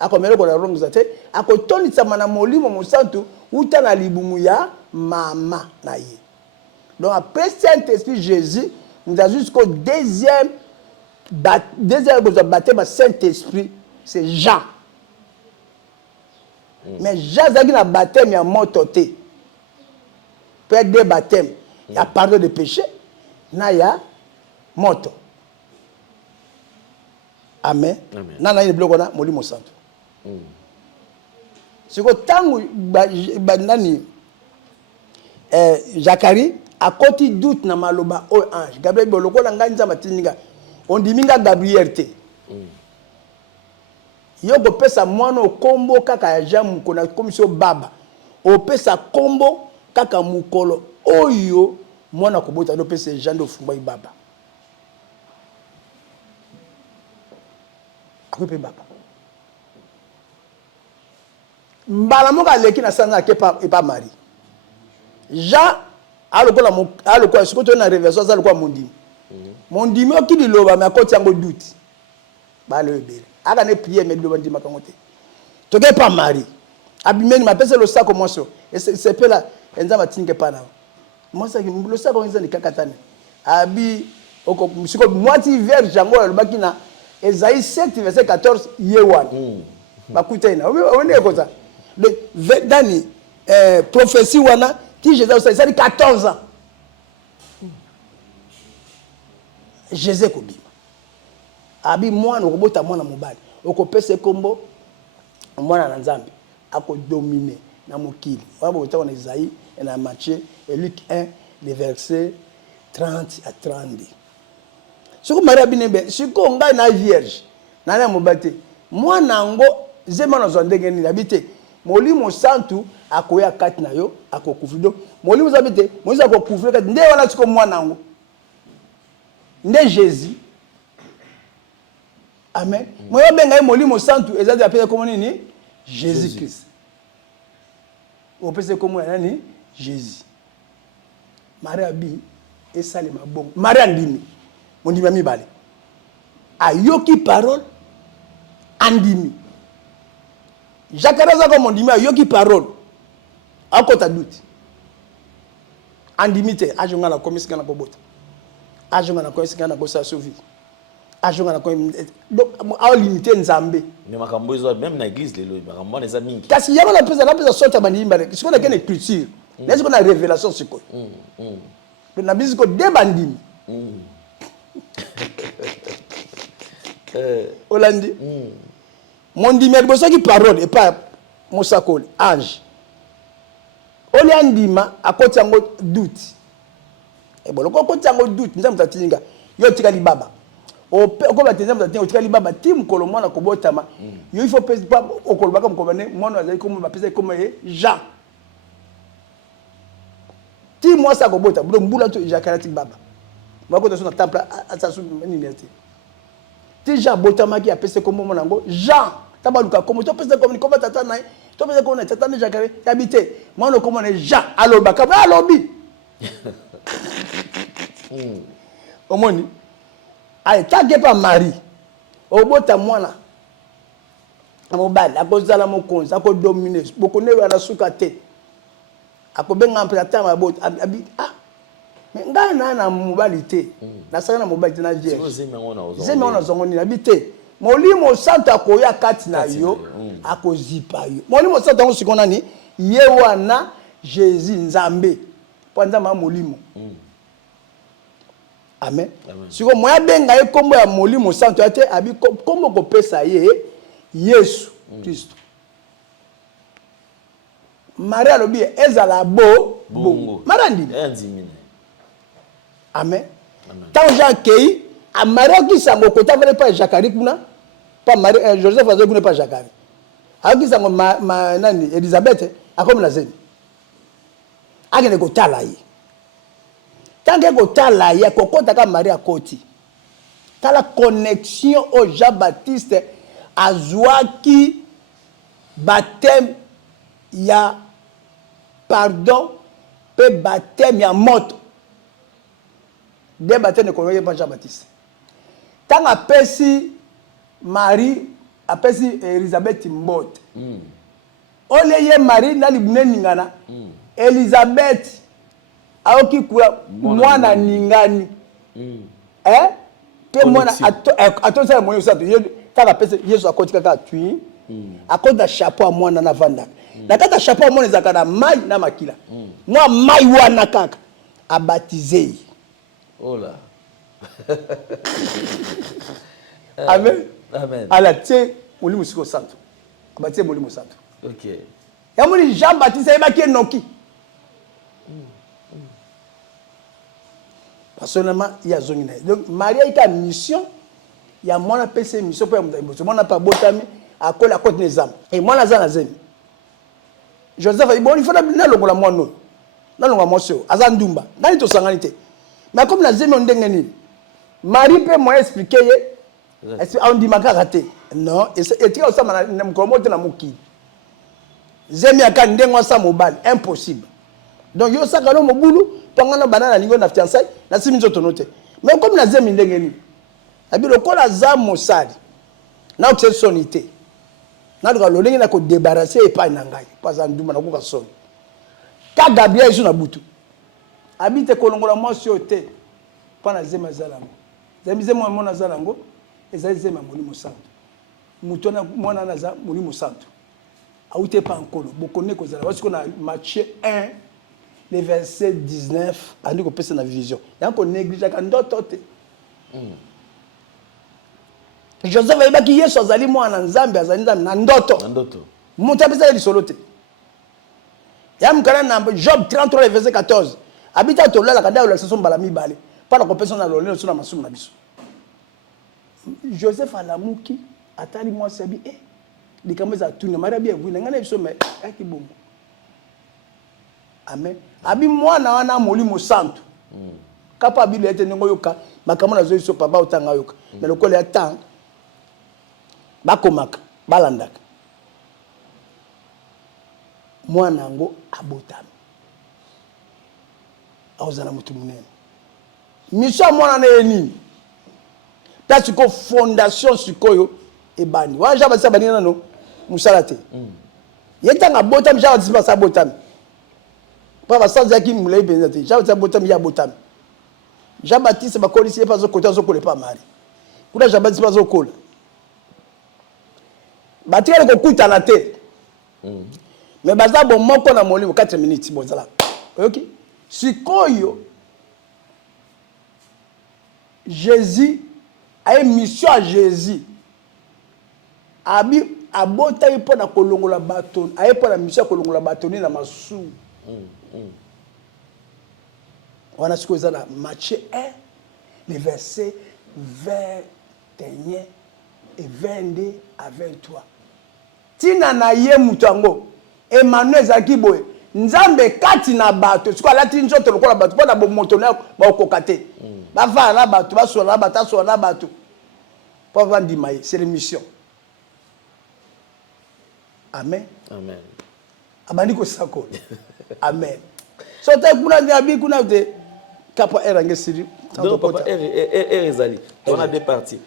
akomela ko la rongoza te akotonisa mana molimo mosantu uta na libumu ya mama na ye. Donc après Saint-Esprit Jésus nous a jusqu'au deuxième baptême Saint-Esprit c'est Jean. Mais Jean zaki na baptême ya mototé. Peut deux baptêmes, il y a pardon de péché, na ya moto. Amen. Nana il bloque na molimo santo. Siko tangu nani Zacharie a côté doute na maloba o ange. Gabriel boloko la nganza matininga. On dit minga Gabriel te. Yoko pesa mwana okombo kaka ya jamu kona komisio baba. O pesa kombo kaka mukolo oyo mwana kobota no pesa jando fumba baba. Akope baba. Mbala moka leki na sanza ke pa mari. Jean alokola sikoto na révélation za alokola mondimi. Mondimi okidi loba me akoti yango doute. Ba le bele. Aka ne prier mais loba ndima kangote. Toke pa mari. Abimeni mapese lo sako moso. Et c'est peu là enza matinge pa na. Moi ça le sako enza ni kakatane. Abi oko siko moitié vierge jango lobaki na Esaïe 7 verset 14 yewan. Bakutena. On est comme ça. Le dani prophétie wana qui Jésus ça dit 14 ans. Jésus kobima. Abi mwana okobota mwana mobali. Okopesa kombo mwana na Nzambe. Ako dominer na mokili. Wabo bota na Esaïe et na Matthieu et Luc 1 les versets 30 à 32. Siko Maria binembe, siko ngai na vierge. Na na mobate. Mwana ngo zema na zondenge ni habite. Molimo santu akoya kati na yo akokufido. Molimo zabite, moza akokufido kati nde wana siko mwana ngo. Nde Jésus. Amen. Moyo benga molimo santu ezali apela comme nini? Jésus Christ. O pese comme nani? Jésus. Maria bi esale mabongo. Maria ndimi. Mondimi mibale. Ayoki parole andimi. Jacques comme mondimi ayoki parole. Akota doute. Andimite ajonga na komisika na kobota. Ajonga na komisika na kosa sauver. Ajonga na komisika donc a limité Nzambe. Mais makambo ezo même na église lelo makambo na za mingi. Kasi yaba na pesa sota bandimba. Siko na kene écriture. N'est-ce qu'on a révélation siko. Na bisiko de bandimi. Olandi. Mon dimi boso ki parole et pas mosakoli ange. Oli andima akoti yango doute. E bolo ko koti yango doute nzamu tatinga. Yo tikali baba. O ko batenza mutatinga o tikali baba tim kolo mwana ko botama. Yo il faut pas okolo baka mkobane mwana azali comme bapesa comme Jean. Tim moi ça ko bota bulo mbula to jakaratik baba. Bako to na temple asasu nini ati. Ti Jean botamaki apesa comme mwana ngo Jean tabaluka comme to pesa comme comme tata na to pesa comme tata na jakare habité mwana comme na Jean aloba ka alobi. Omoni ay tage pa Marie obota mwana mobali akozala mokonzi akodominer bokone wala suka te akobenga mpata mabota abi mais ngai na mobali te na sanga na mobali te na vierge zeme ona zongoni habite molimo santo akoya kati na yo akozipa yo molimo santo ngo sikona ni ye wana Jésus Nzambe panza ma molimo. Amen. Siko moya benga ye kombo ya molimo santo ate abi kombo ko pesa ye Yesu Kristo. Maria lobi ezala bongo. Marandi. Enzimine. Amen. Tant Jean kei A Marie qui s'en côté pas Jacari kuna pas Marie Joseph Azou kuna pas Jacari. A qui s'en ma nani Elisabeth a comme la zemi. A qui ne ko tala yi. Tant que ko tala yi ko kota ka Marie a koti. T'as la connexion au Jean-Baptiste Azouaki baptême ya pardon pe baptême ya moto. Des baptêmes ne connaissent pas Jean-Baptiste. Tant apesi Marie, apesi Elisabeth Mbot. Oleye Marie na libune ningana. Elisabeth aoki kuya mwana ningani. Eh? Pe mwana ato ça moyo ça. Tant apesi Yesu akoti kaka tui. Akota chapeau mwana na vanda. Na kata chapeau mwana zakana mai na makila. Moi mai wana kaka abatize. Oh là. Amen. Amen. À la tête, Moulimu Siko Santo. Abatie Moulimu Santo. Ok. Ya Mouli Jean-Baptiste, il va qui est Noki. Personnellement, il y a Zongina. Donc, Maria a une mission. Il y a mon PC mission pour moi. Moi, n'a pas botami à coller à côté des âmes. Et moi, la zane. Joseph, il faut la longue la moi non. La longue moi sur. Azan Dumba. Dans les sanganité. Mais comme la zeme on dengeni. Marie peut moi expliquer. Est-ce qu'on dit maka raté? Non. Et tu as ça na mkomo te na muki. Zeme aka ndengo sa mobile impossible. Donc yo ça kalo mobulu tongana banana lingo na fiançailles na simi nzoto note. Mais comme la zeme ndengeni. Abi lokola za mosali. Na o sonité. Na doka lolingi na ko débarrasser et pas nangai. Pas anduma na ko ka son. Ka Gabriel isu na butu. Habite kolongola mwasi ote pana zema zalango. Zema mwana zalango ezali zema Molimo Santo. Mutona mwana naza Molimo Santo. Aute pa nkolo bokone kozala parce qu'on a Matthieu 1 le verset 19 andi ko pesa na vision. Yanko néglige ka ndoto te. Joseph ayeba ki Yesu azali mwana Nzambe azali Nzambe na ndoto. Na ndoto. Muta pesa li solote. Yam kana na Job 33 le verset 14. Habita to la kada la saison balami balé. Pas la compétition dans l'olé sur la masum na biso. Joseph alamuki atali moi sabi likambo za tuna mara bien vous ngana biso mais aki bongo. Amen. Abi mwana wana Molimo Santo. Kapa Bible ete ngo yoka makambo na zo so papa utanga yoka. Mais le kole atang bakomaka balandaka. Mwana ngo abotami. Aozana mutu munene. Mission mwana na nini? Parce que fondation sikoyo ebani. Wa jaba sa bani nano musalate. Yetanga botami jaba disipa sa botami. Papa sanza ki mulai benzate. Jaba sa botami ya botami. Jaba tise ba kolisi pa zo kota zo kole pa mari. Kuna jaba disipa zo kola. Batikale ko kuta na te. Mais baza bon moko na Molimo 4 minutes bozala. OK? Sikoyo Jésus a une mission à Jésus. Abi abota ipo na kolongola baton, a ipo na mission kolongola batoni na masu. On a ce que ça là Matthieu 1 les versets 21 et 22 à 23. Tina na ye mutango Emmanuel Zakiboy Nzambe kati na bato siko alati nzoto lokola bato pona bo moto na ba okokate ba va na bato ba so na bato so na bato pour vendre maïs c'est l'émission. Amen. Amen. Abandi ko sako. Amen. So ta kuna ni abi kuna de kapa erange siri. Donc papa ezali. On a deux parties.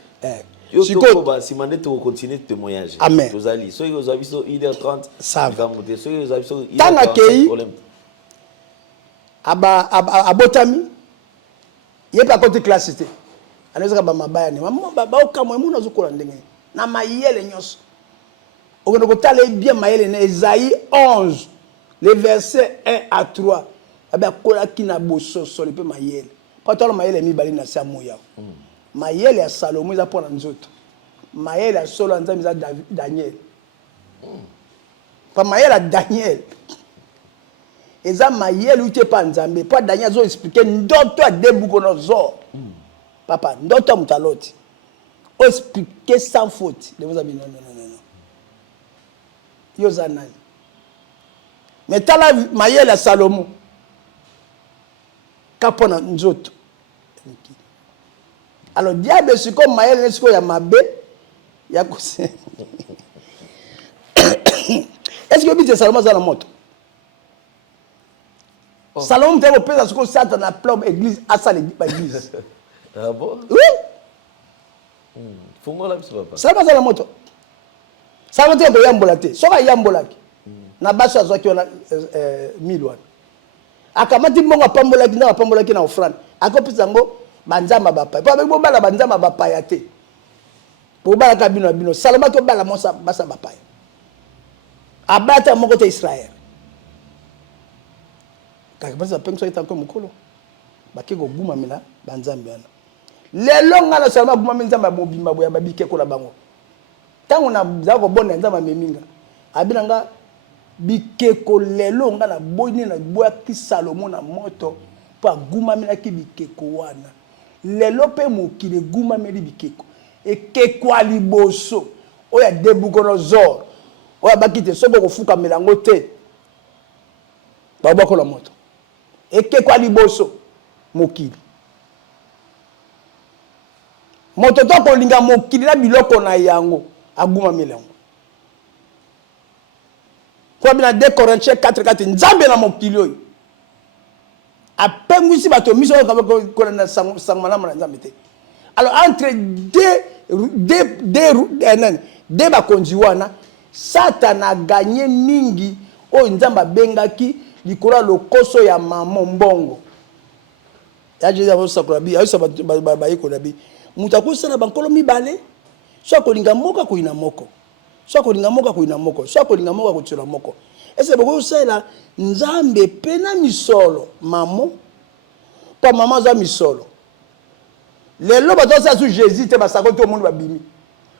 Yo ba si mandé to continuer de témoignage. Amen. Tozali. So yo zabi so 1h30 ça va. So yo zabi so tanga kei abotami yepa côté classité. Anaweza ba mabaya ni mama baba okamwe muna zukola ndenge na mayele nyoso. Okendo kotala bien mayele na Esaïe 11 le verset 1 à 3. Aba kola kina bososo le pe mayele. Patolo mayele mi bali na samu yao. Mayele ya Salomo za pona nzoto. Mayele ya solo nzambi za Daniel. Pa mayele ya Daniel. Eza mayele uite pa nzambe. Pa Daniel zo expliquer ndoto ya Nabucodonosor. papa ndoto mutaloti expliquer sans faute de vous amis non yo zanani mais tala mayele Salomo kapona nzoto alors diable c'est comme mayele est-ce qu'il y a mabe ya kose est-ce que bite Salomo za la moto Salomo te ko pesa ce que Satan a plomb église à ça l'église ah bon oui faut moi là papa Salomo za la moto Salomo te ko yambola te soka yambolaki na baso azwaki ona 1000 wana akamati mbongo apambolaki na offrande akopesa ngo banzamba bapa pa bebo bala banzamba bapa ya te po bala ka bino Salomo to bala mosa basa bapa abata moko te Israël kakabasa penso ita ko mukolo bakiko guma mina banzambe ana lelo ngala Salomo guma minzamba mobimba boya babike ko la bango tango na zako bona nzamba meminga abinanga bikeko lelo ngana boyini na boya ki Salomo na moto pa guma mina ki bikeko wana lelo pe mokile guma meli bikeko ekeko aliboso oya Nabucodonosor oya bakite sobo kofuka melango te babako la moto ekeko aliboso mokili moto to ko linga mokili na biloko na yango aguma melango kwa bina 2 Corinthiens 4:4 nzambe na mokili oyo apengwisi bato miso ko na sangmana na nzambe te alors entre deux bakonzi wana Satan a gagné mingi oyo nzambe bengaki likolo lokoso ya mamo mbongo ya Jésus avo sakura bi ayisa ba yiko na bi mutakosana bankolo mibale so kolinga moka koina moko so kolinga moka koina moko so kolinga moka kotsela moko ese boko sala nzambe pena misolo mamo pa mama za misolo lelo batosa su Jésus te basako to monde babimi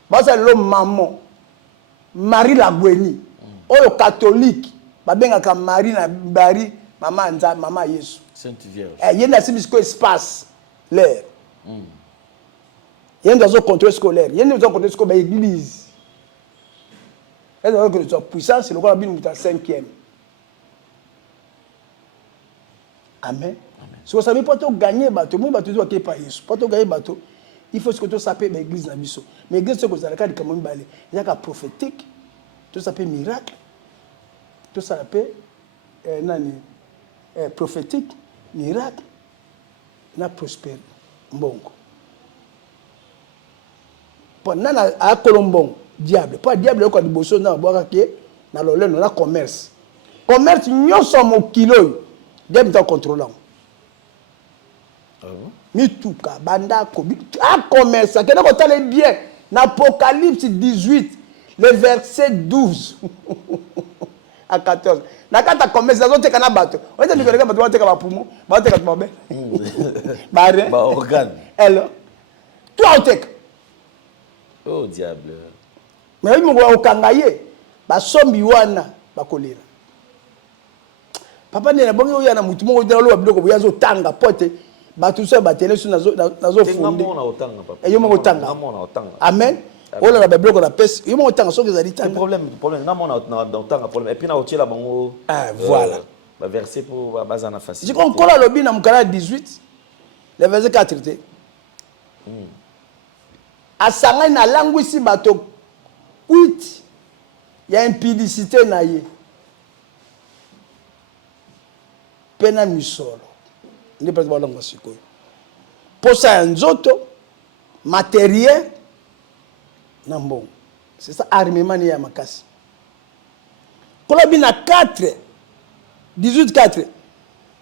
basa lelo mamo Marie la Gweni oyo catholique babengaka Marie na bari mama nza mama Yesu Sainte Vierge yenda sibisko espace l'air yenda zo contrôle scolaire yenda zo contrôle scolaire ba église elle a que sa puissance le quoi bin muta 5e amen si vous savez pas to gagner bateau moi bateau zo ke pa Yesu pas to gagner bateau il faut que tu sapes l'église na biso mais l'église que ça ka comme balé il y a prophétique tout ça peut miracle tout ça peut nani prophétique miracle na prospère mbongo pendant à Colombon diable pas diable ko liboso na boka ke na loleno na commerce nyoso mo kilo dem ta contrôlant mituka banda ko a commerce que ko tale bien na Apocalypse 18 le verset 12 à 14 na kata commerce zo te kana bato on te nikoleka bato ba te ka ba pumo ba te ka babe bare ba organe hello toi te oh diable mais il mo okanga ye ba sombi wana bakolera papa ne na bongo ya na mutu mo de lo biloko bo yazo tanga pote bato so ba tele so nazo fonde e yo mo otanga amen ola ba biloko na pesi yo mo otanga so que ça dit tanga problème na mo na otanga problème et puis na otiela bango voilà ba verset pour bazana facile je kon kola lobi na mukala 18 le verset 4 te asanga na langwisi bato 8 ya impudicité na ye pena misolo ndi pesa balongo sikoyo posa ya nzoto matériel na mbongo c'est ça armement ya makasi kolobi na 4 18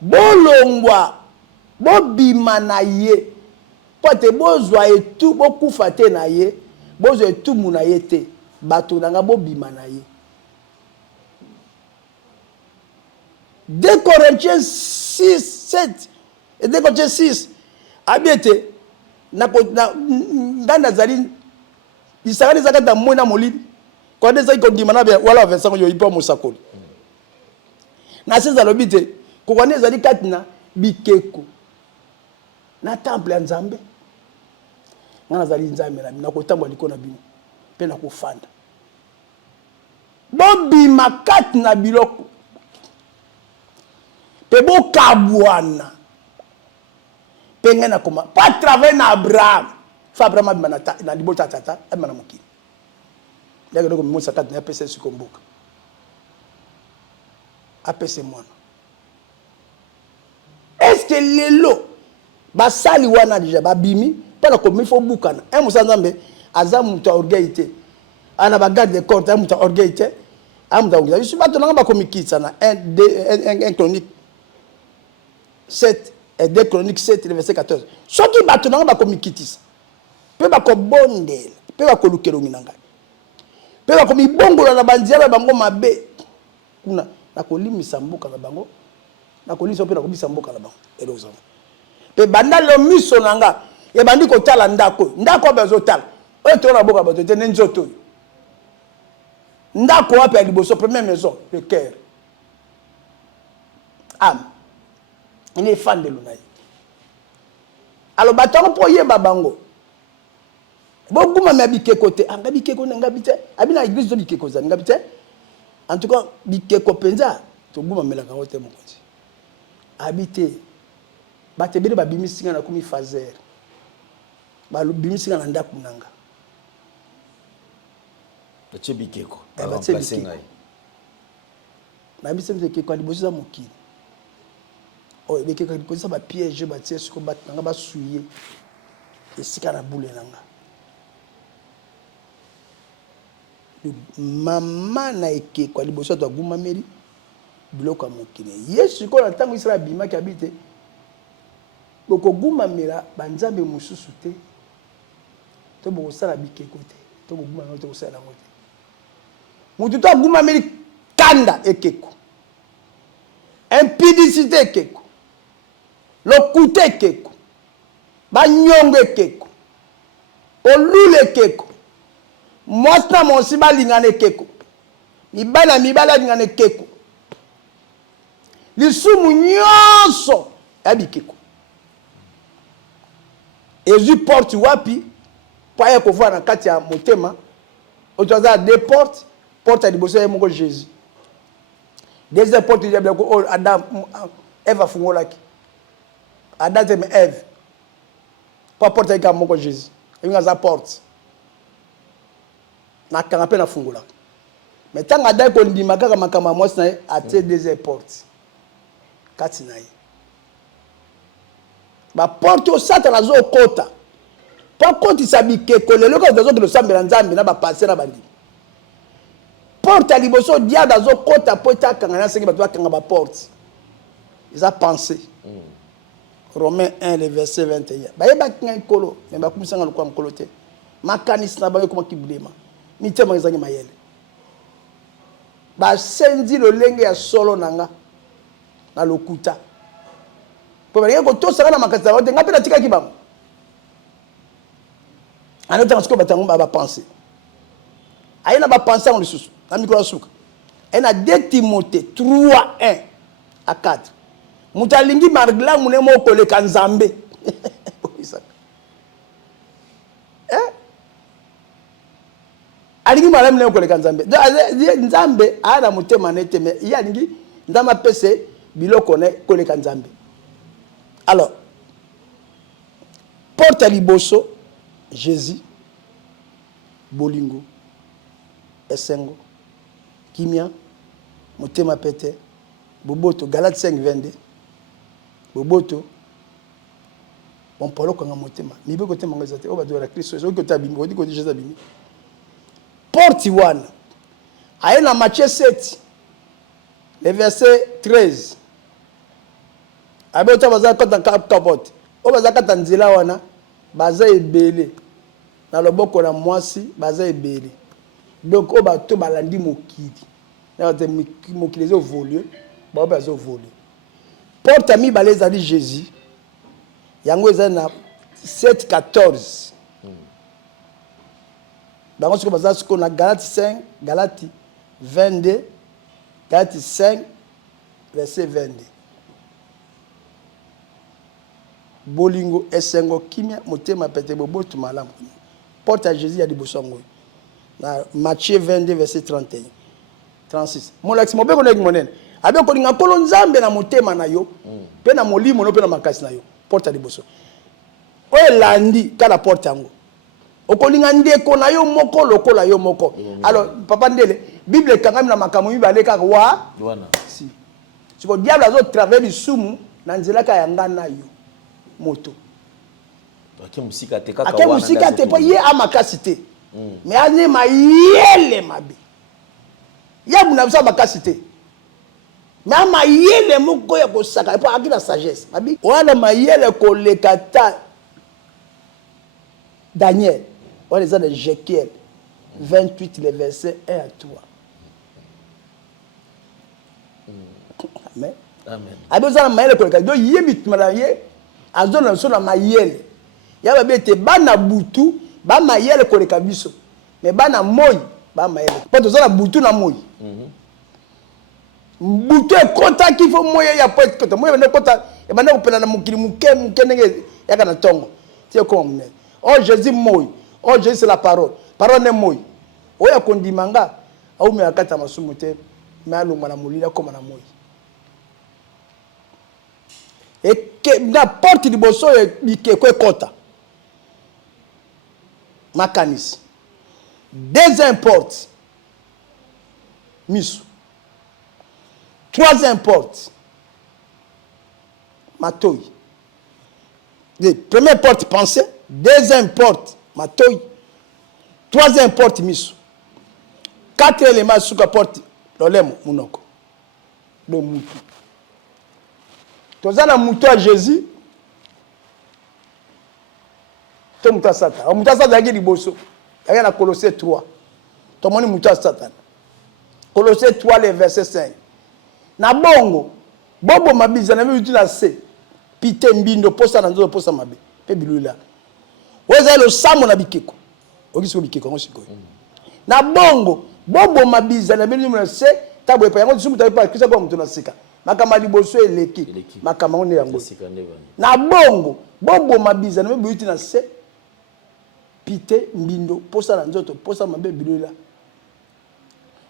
bolongwa bobima na ye pote bozwa etu bokufa te na ye bozwa etumu na ye te bato nanga bobima na ye 2 Corinthiens 6 7 et 2 Corinthiens 6 abete na nganda zali isakani zakata mona molini kwa desa iko ndimana be wala verset yo ipo musakoli na seza lobite ko kwane zali katina bikeko na temple ya Nzambe nga nazali nzambe na bino nakotambola likolo na bino mpe nakofanda bobima kati na biloko mpe bokabwana mpe ngai nakoma pas travailler na Abraham fa Abraham abima na libota ya tata abima na mokili ndenge eloko mimosa kati na apesa esiko mboka apesa mwana est-ce que lelo basali wana déjà babimi mpona komi fo bukana un mosa nzambe aza moto orgueil te ana bagarde de corps aza moto orgueil te aza moto orgueil biso bato nanga bakomikisa na 1 chronique 7 et 2 chronique 7 le verset 14 soki bato nanga bakomikitisa mpe bakobondela mpe bakolukela ongi na ngai mpe bakomibongola na banzela bango mabe kuna nakolimisa mboka na bango nakolimisa mpe nakobisa mboka na bango elozango mpe banda lo miso na nga ebandi kotala ndako ndako wapi azotala oyo tona boka bato te ne nzoto oyo ndako wapi ya liboso première maison le cœur âme ene efandelo na ye alo bato yango mpo oyeba bango bogumami ya bikeko te anga bikeko ngabi te abi na église to bikeko zali ngabi te en tout cas bikeko mpenza togumamelaka yango te mokonzi abi te bato ebele babimisinga na komi fazer babimisinga na ndako nanga batie bikeko batie bikeko nayebisa mpe ekeko ya liboso eza mokili oyo bikeko ya liboso eza bapiège batie siko bato nanga basuye esika na bule nanga mama na ekeko ya liboso ato agumameli biloko ya mokili yesu sikoyo na ntango isala abimaki abi te bokogumamela banzambe mosusu te to bokosala bikeko te to bokogumamela te kosala yango te motu to agumameli kanda ekeko impudicité ekeko lokuta ekeko banyongo ekeko olula ekeko mwasi na monsi balingana ekeko mibali na mibali alingana ekeko lisumu nyonso ya bikeko ezwi porte wapi po aya kovwara na kati ya motema oyo aza deux porte porte ya liboso ye moko jésus deuxième porte ya biloko oyo adam eve afungolaki adam teme eve po porte ayika moko jésus elingi aza porte nakanga mpe nafungolaka mais ntango adai kondima kaka makambo ya mwasi na ye atie deuxième porte kati na ye baporte osatana azokota mpo akotisa bikeko lelo kaka azokende osambela nzambe na bapaster na bandimi porte ya liboso diable azokota mpo ete akanga na sengi bato bakanga baporte eza pensé Romains 1 le verset 21 bayebaki ngai nkolo me bakumisanga lokola mokolo te makanisi na bango ekomaki bulema mitema ezangi mayele basenzi lolenge ya solo na nga na lokuta mpo balingi kotosaka na makasi na bango te ngai mpe natikaki bango anotanga sikoyo bato yango bapense aye na bapense yango lisusu na mikolo ya suka aye na 2 Timothée 3:1 à 4 moto alingi marglamu ne moko koleka nzambe alingi malamu ne koleka nzambe nzambe aya na motema na ete me ye alingi nzambe apese biloko ne koleka nzambe alors porte ya liboso jésus bolingo esengo kimia motema pete boboto galate 5:22 boboto bon polo kanga motema mibe kote manga zate oba la Kristo so kote abimi odi kote Jésus abimi porte wana aye na Matthieu 7 le verset 13 abota baza kota kapote obaza kata nzela wana baza ebele na loboko na mwasi baza ebele donc oba to balandi mokili na te mokili zo volé ba bazo volé porte ami baleza di Jésus yango eza na 7:14 bango siko baza siko na Galate 5 Galate 22 Galate 5 verset 22 bolingo esengo kimia motema pete bobotu malamu porte à Jésus ya liboso ngo na Matthieu 22 verset 31 36 molax mobeko nek monene abe ko linga kolo nzambe na motema na yo pe na molimo no pe na makasi na yo porte à liboso o elandi kala porte yango okolinga ndeko na yo moko lokola yo moko alors papa ndele bible kangami na makambo mibale kaka wa wana si siko diable azo travers bisumu na nzela ka yanga na yo moto ake musika te kaka ake musika te po ye amakasi te mais ane mayele mabe ya buna bisa makasi te mais mayele moko ya kosaka po akina sagesse mabi wala mayele koleka ta Daniel on les a de Jekiel 28 les versets 1 à 3 amen amen abozana mayele koleka do yebi malaye azona so na mayele ya babete bana butu ba mayele koleka biso mais bana moyi ba mayele po tozana butu na moyi butu ekota kifo moyi ya pote kota moyi bana kota e bana kopena na mukili muke ndenge yaka na tongo tie comme oh Jésus moyi oh Jésus c'est la parole parole ne moyi oya kondimanga au me akata masumu te me alonga na molila koma na moyi et que na porte du bosso et ko kota makanisi deuxième porte misu troisième porte matoi de première porte pensée deuxième porte matoi troisième porte misu quatre éléments sous la porte lolemo munoko do mutu tozana mutu à Jésus to mutu Satan mutu Satan yaki liboso yaki na Colossiens 3 to moni mutu Satan Colossiens 3 le verset 5 na bongo bobo mabiza na mutu na se pite mbindo posa na nzo posa mabe pe bilula weza lo samo na bikeko okisi ko bikeko ngosiko na bongo bobo mabiza na mutu na se tabo epa yango tsumu tabo kisa kwa mutu na sika makama liboso eleki makama one yango na bongo bobo mabiza na mebuiti na se pite mbindo posa na nzoto posa mabe bilula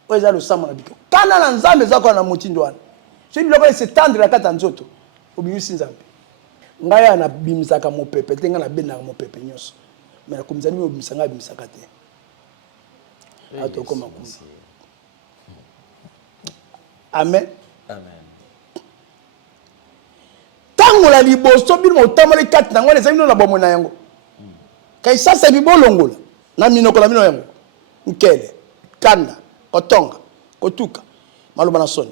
oza lo samo na biko kana na nzambe zako na motindo wana so biloko se tendre la kata nzoto obimisi nzambe ngaya na bimisaka mopepe te nga na benda mopepe nyoso mais na kumzani obimisanga bimisaka te atoko makumu amen amen tango la liboso bino otamole kati nango les bino na bomo na yango kai sasa bibolongola na minoko la bino yango nkele kanda kotonga kotuka maloba na soni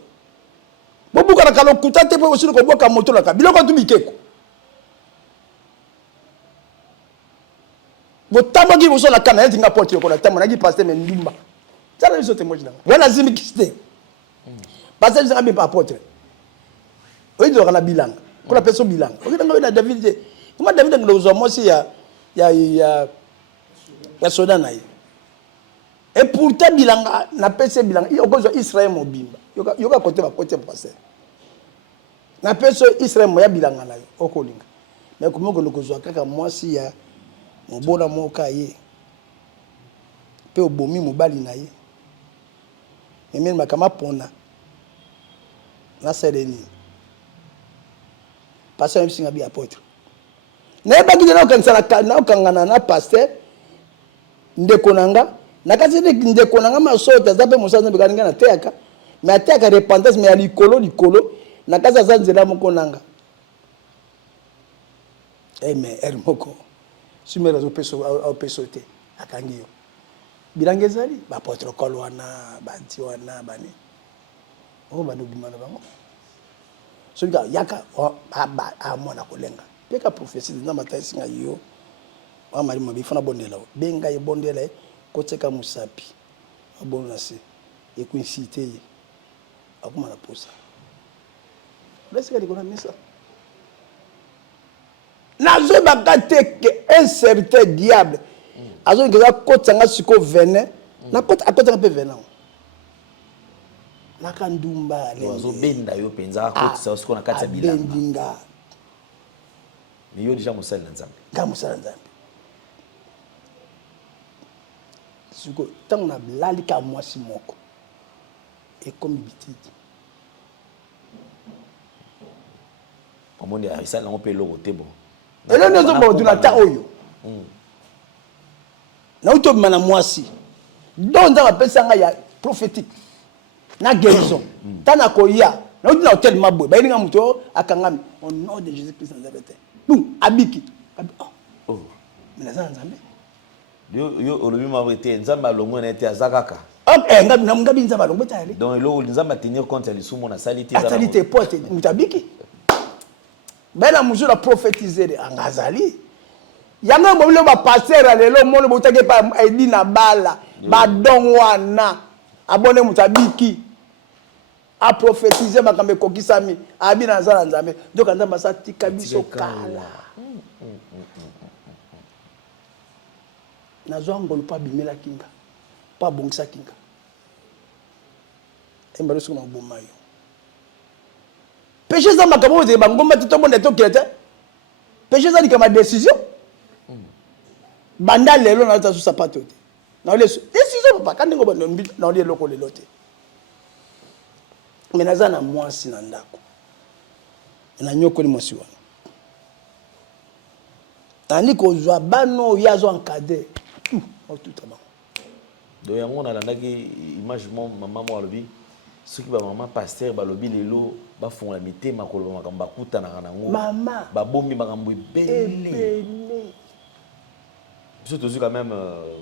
bobuka na kalo kutate po osino ko boka moto la biloko tu bikeko botambo ki boso la kana yeti nga porte ko la tambo na ki pasteur men ndumba tsala biso témoignage nanga wana zimi kiste pasteur zanga be pa porte oyi do kana bilanga ko la personne bilanga o kitanga na David comment David ngolo mo si ya soda na ye et pourtant bilanga na pese bilanga yoko zo Israël mobimba yoka côté ba côté passer na pese Israël mo ya bilanga na yo okolinga mais comment ko lokozwa kaka mwasi ya mobona moka ye pe obomi mobali na ye emeni makama pona na sereni pasteur msinga bi apôtre na ebaki na okansala na okangana na pasteur ndeko nanga na kasi ndeko nanga masota zape musanza bikaninga na teaka mais ateka repentance mais likolo na kasi azanzela moko nanga mais ermoko sumera zo peso te akangi yo bilanga ezali ba protocole wana banti wana bani o banobima na bango so nga yaka amona kolenga peka prophétie na mataisi nga yo wa mari mabi fana bondela benga ye bondela koteka musapi abona se ekuincité akuma na posa laisse que mesa nazo bakate que un certain diable azo ngeza kotanga siko venin na kota akotanga pe venin nakandumba wazo benda yo penza ko tsa siko na kati ya bilanga bendinga Mais yo déjà mosala nzambe. Nga mosala nzambe. Siko tango na blali ka mwasi moko. Et comme bitiki. Omoni ça na pe lo te bon. Elo nzo bo duna ta oyo. Na uto mana mwasi. Donc nza bapesa nga ya prophétique. Na guérison. Tana koya. Na uto na hotel mabwe. Ba ilinga muto akangami au nom de Jésus-Christ Nazareth. Boum, abiki. Oh. Mais ça nzambe. Yo olobi mabwete nzamba longo na ete azakaka. Ngabi nzamba longo tali. Donc lo nzamba tenir compte ya lisumo na salité za. Salité pote mutabiki. Bena muzo la prophétiser angazali. Yanga mbolo ba passer lelo mono botake pa edi na bala. Ba dongwana. Abone mutabiki. A prophétiser makambe kokisami. Abi na zala nzambe. Donc nzamba sa tika biso kala. Nazwa ngolo pa bimela kinga. Pa bongisa kinga. Embalo suma bomayo. Péché ça makabo ze bangomba tout le monde est okete. Péché ça dika ma décision. Banda lelo na tasu sapato te. Na le décision papa kandi ngo bando na le loko le lote. Mais nazana mwasi na ndako. Na nyoko ni mwasi wana. Tani ko zwa bano yazo encadré. Oh tout à bon. Donc yango na landaki image maman mo alobi. Ceux qui ba maman pasteur ba lobi lelo ba font la mitema ko lo makamba kuta na nango. Maman ba bombi makambo ebele. Biso tozu quand même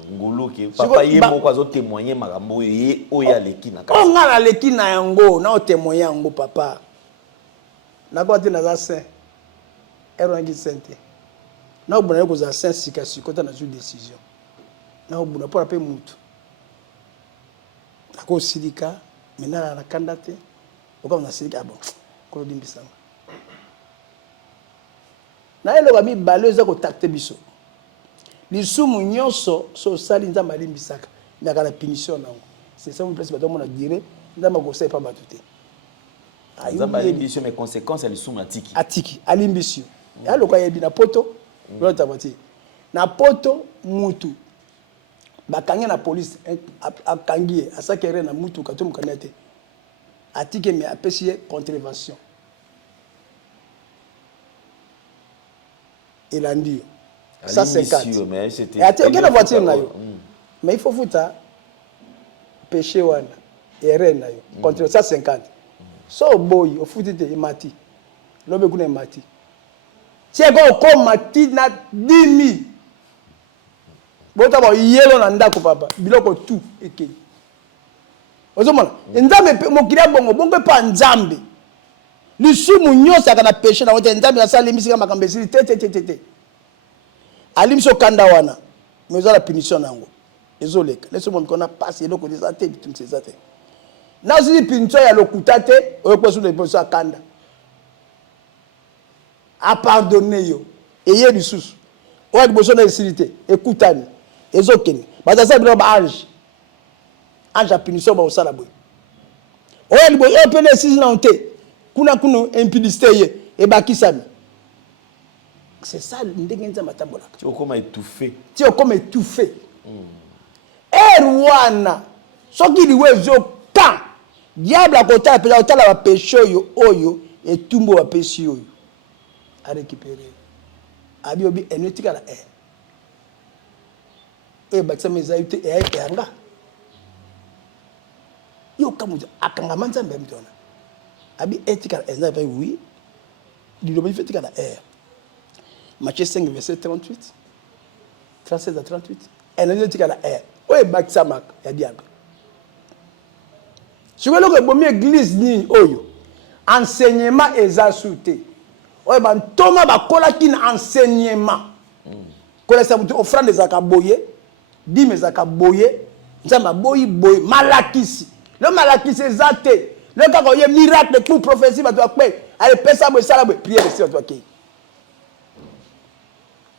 ngolo ke papa ye moko azo témoigner makambo ye oya leki na kasa. On a leki na yango na o témoigner yango papa. Na ko te na za saint. Erongi sainte. Na obuna ko za saint sika sikota na zu décision. Na obuna pour appeler mutu. Ako silika maintenant na kandate. Oko na silika bon. Ko dimbisanga. Na elo ba mi baleza ko takte biso. Lisumu nyonso so sali nzamba limbisaka. Nyaka na punition nango. C'est ça mon place ba mona dire nzamba ko sai pa batute. Nzamba limbisio mes conséquences ali suma atiki. Atiki alimbisio. Ya lokwa yebi na poto. Lota bati. Na poto mutu. Bakangi na police akangi asakere na mutu kato mukanete. Atiki me apesi contravention. Il a dit 150. Mais c'était. Et attends, quelle voiture na yo? Mais il faut fouta péché wana erreur na yo contre 150. So boy o futite imati. Lobe kuna imati. Si eko ko mati na 10,000. Bota ba yelo na ndako papa. Biloko tout eke. Ozomona, nzambe mokira bongo bongo pa nzambe. Lisumu nyosa kana péché na wote nzambe na sala misika makambe sili te. Alimso kanda wana. Mais la punition nango. Ezoleka. Laisse-moi me connait pas c'est loko des athées tout ces athées. Na si punition ya lokutate, o ko sur les positions kanda. A pardonner yo. Eye lisusu. O a besoin de silité. Écoutani. Ezokeni. Bazasa bilo ba ange. Ange a punition ba osala boy. O a boy e pele sisi na onté. Kuna kuno impudicité ye e bakisami. C'est ça ndenge nzamba tambola. Tu okoma étouffé. Tu okoma étouffé. Erwana. Soki liwe zo kan. Diable a kota pela otala ba péché oyo et tumbo ba péché oyo. A récupérer. Abi obi enetika la e bakisa mezaite e anga. Yo kamuja akanga manzambe mtona. Abi etika la nzambe oui. Dilobi fetika la Matthieu 5, verset 38, 36 à 38. Elle a dit qu'elle a air. Oui, Baksamak, il y a diable. Si vous voulez que l'église ni oyo, enseignement est assuré. Oui, ben Thomas va coller un enseignement. Coller ça vous offrande des akaboye, dit mes akaboye, ça m'a boy malakisi. Le malakisi est zate. Le cas où il y a miracle pour prophétie, va toi quoi? Allez, pesa bo sala bo prière sur toi qui.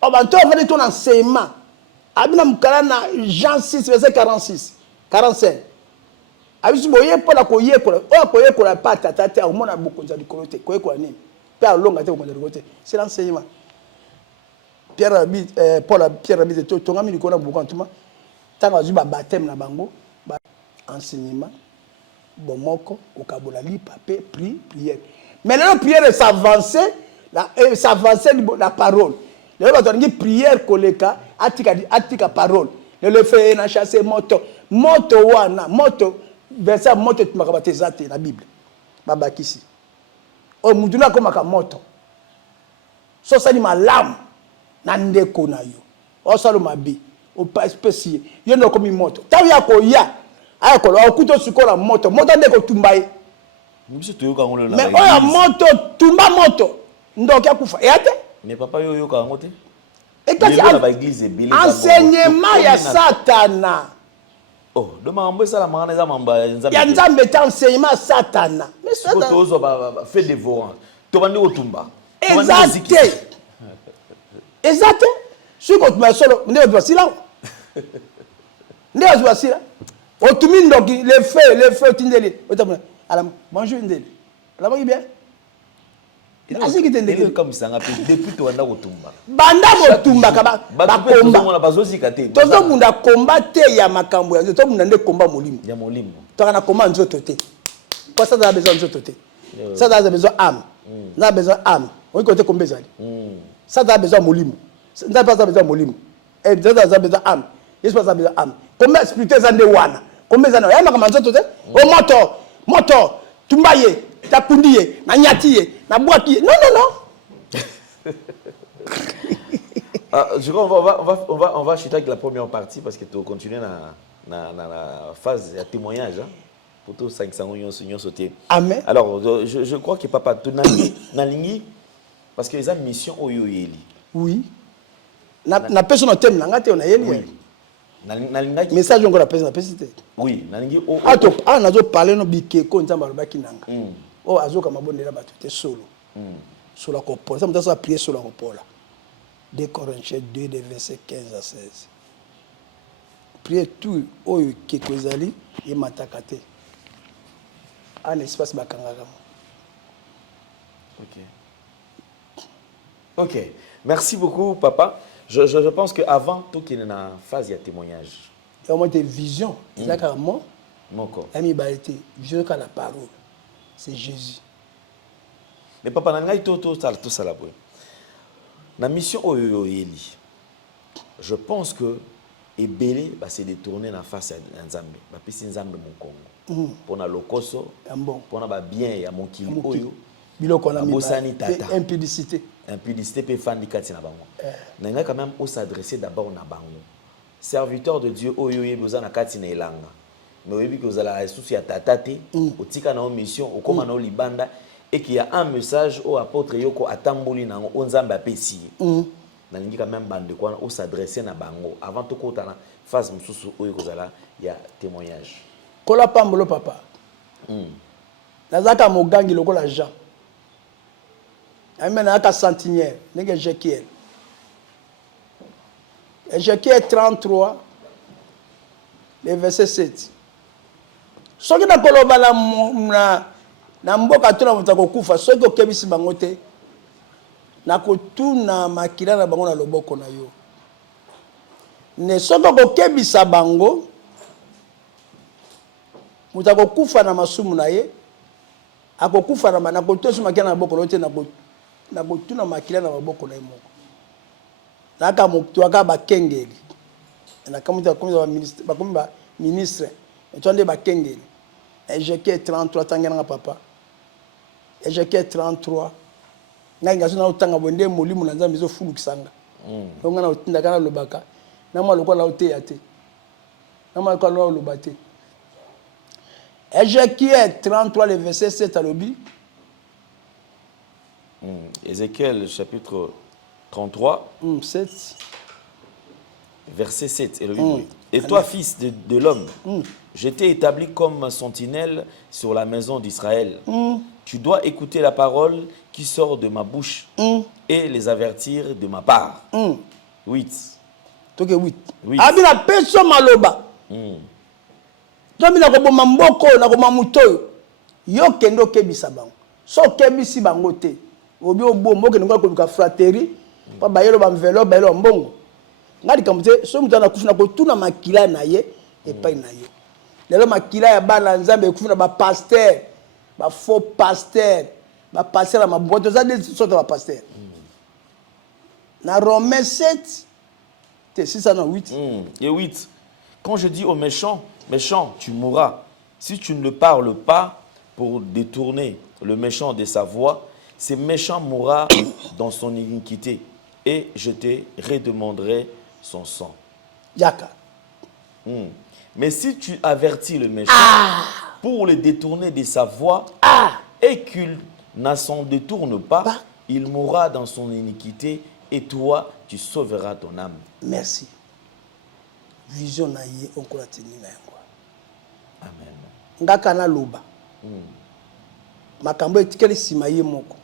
On va faire ton enseignement. Abina mukala na Jean 6 verset 46, 45. Abisu boye pour la koye kola. O koye kola pas tata au mona bokonza du kolote. Koye kola nini? Pe alonga te kokonza du kolote. C'est l'enseignement. Pierre Rabbi Paul Pierre Rabbi to tongami likona beaucoup antuma tanga zu ba baptême na bango ba enseignement bomoko okabola li papé prière mais la prière s'avancer la parole le ba tongi prière koleka atika parole le fait na chasser moto wana moto verset moto tumaka batezate na Bible babakisi o muduna komaka moto so sali malamu na ndeko na yo o salo mabe o pa spécial yo no komi moto tawi yako ya ayako lo kuto sikola moto ndeko tumbaye mbiso to yoka ngolo na mais oya moto tumba moto ndoki akufa yate mais papa yo yoka ngote et kasi enseignement ya satana oh do mambo ça la mangana za mamba ya nzambe ta enseignement ya satana mais satana to zo ba fait dévorant to bandi otumba exact si ko tuma solo ndeko twasila ndeko twasila otumi ndoki le feu tindeli otamuna ala manger ndeli ala bangi bien asiki tendeli comme ça ngapi depuis to anda kotumba banda kotumba ka bakomba na bazozi kate tozo munda komba te ya makambo ya to munda nde komba molimo ya molimo to kana komba nzoto te kwa ça a besoin nzoto te ça a besoin âme na besoin âme on côté komba zali ça a besoin molimo ça pas besoin molimo et ça a besoin âme il pas besoin âme komba spirituel za nde wana komba za na ya makambo nzoto te o moto tumbaye takundiye na nyatiye na boaki non je crois on va chuter avec la première partie parce que tu continuer na phase de témoignage hein, pour tous 500 millions sauter. Amen. Alors je crois que papa tu na lingi parce que les a mission oyo yeli. Oui. Na personne thème na ngate na yeli. Oui. Na linga message ngo la personne na pesite. Oui, na lingi o nazo parler no bikeko nzamba lobaki nanga. Oh azoka mabondela batu te solo. Sur la copola. Ça me donne à prier sur la copola. 2 Corinthiens 2, des versets 15 à 16. Priez tout, oh, qui kozali, et matakate. Un espace bakangagam. Ok. Merci beaucoup, papa. Je pense qu'avant, tout qu'il y a une phase de témoignage. Il y a au moins des visions. C'est là carrément. Mon corps. Vision qu'à la parole. C'est Jésus. Mais papa, tout ça là. La mission Oyoyeli, je pense que Ebele va se détourner dans la face de Nzambe. Va pisi Nzambe mon Congo. Pour na lokoso, pour na bien ya mon kili oyo. Biloko na bosani tata. Impudicité. Impudicité peut faire des kati na bango. Nanga quand même on s'adresser d'abord na bango. Serviteur de Dieu oyoye bozana kati na elanga. Mais oui que vous allez la souci ya tata te, otika na mission, okoma na libanda. Et qu'il y a un message au apôtre Yoko atamboli na onzamba pesi. Na lingi quand même bande quoi on s'adresser na bango avant tout kota na phase mususu oyo kozala ya témoignage. Kola pambolo papa. Nazaka mogangi lokola Jean. Amena aka centenière nenge Ézéchiel. Ézéchiel 33 le verset 7. Soki na koloba na mboka tuna mutako kufa soki okebisi bango te na kotuna makila na bango na loboko na yo ne soki okebisa bango mutako kufa na masumu na ye akokufa na kotosu makila na loboko te na kotuna makila na loboko na ye moko naka mutu aka bakengeli na kamuta ba ministre etonde bakengeli Ézéchiel 33 tangana papa Ézéchiel 33 nanga zona utanga bonde molimo na nzambe zo fulu kisanga donc na utinda kana lobaka na mwa lokola uteya te na mwa lokola lobate Ézéchiel 33 le verset 7 alobi Ézéchiel chapitre 33 7 verset 7 et le Bible. Et toi fils de l'homme, je t'ai établi comme sentinelle sur la maison d'Israël. Tu dois écouter la parole qui sort de ma bouche et les avertir de ma part. 8. Toke 8. Abina peso maloba. Tomina ko boma mboko na ko mamuto. Yo kendo kebisa bango. So kebisi bango te. Obi obombo ke ngo ko ka frateri pa bayelo ba enveloppe bayelo mbongo ngadi kamute so mutana kufuna ko tuna makila na ye epai na ye lelo makila ya bana nzambe kufuna ba pasteur ba faux pasteur ba pasteur na maboto za des sortes de pasteur na Romains 7 c'est 608 et 8. Quand je dis au méchant, méchant, tu mourras. Si tu ne parles pas pour détourner le méchant de sa voie, ce méchant mourra dans son iniquité et je te redemanderai son sang. Yaka. Mais si tu avertis le méchant pour le détourner de sa voie et qu'il ne s'en détourne pas, il mourra dans son iniquité et toi, tu sauveras ton âme. Merci. Vision na ye onko la teni na yango. Amen. Ngaka na loba. Makambo etikeli sima ye moko.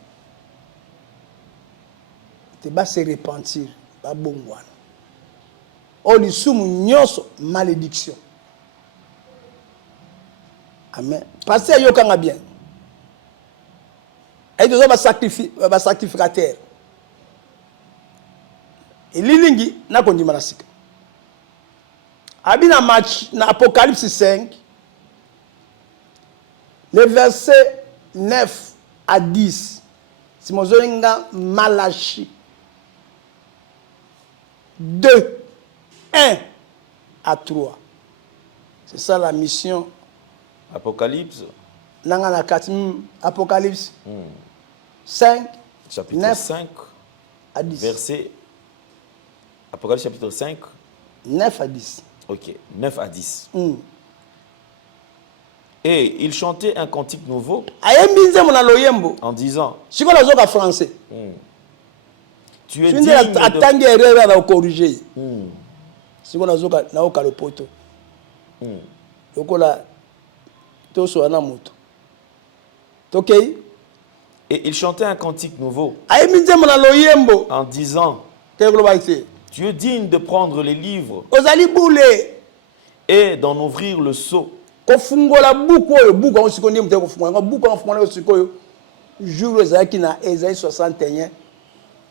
Te ba se repentir, ba bongwana. O lisumu nyonso malédiction. Amen. Passez yo kanga bien. Et deux ba sacrificateur. Et lilingi na kondima na sika. Abina match na Apocalypse 5. Le verset 9 à 10. Si mon zolinga Malachi 2, 1 à 3. C'est ça la mission. Apocalypse. Nangana 4. Apocalypse 5. Chapitre 9 5. à 10. Verset. Apocalypse chapitre 5. 9 à 10. Ok, 9 à 10. Et il chantait un cantique nouveau en disant, tu es digne de corriger. Et il chantait un cantique nouveau en disant, tu es digne de prendre les livres et d'en ouvrir le sceau. Kofungola buku oyo buku on sikondi mte kofungola buku on fungola sikoyo jour ezaki na Esaïe 61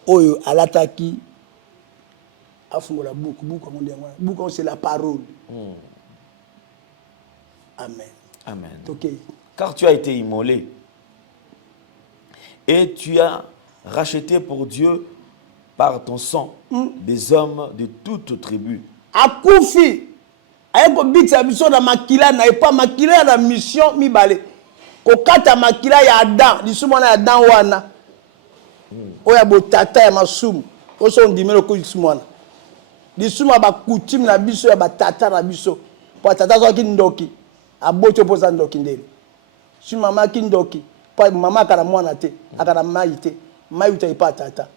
oyo alataki afungola buku buku mon dengo buku c'est la parole. Amen. Amen. Okay. Car tu as été immolé et tu as racheté pour Dieu par ton sang des hommes de toute tribu. Akufi ayeko bitsa biso na makila na epa makila na mission mibale kokata makila ya Adam lisumu na Adam wana oya botata ya masumu oso ndimelo ko lisumu wana lisumu ba coutume na biso ya batata na biso po tata zo kindoki aboto poza ndoki ndele si mama kindoki pa mama kana mwana te akana mai te mai uta epa tata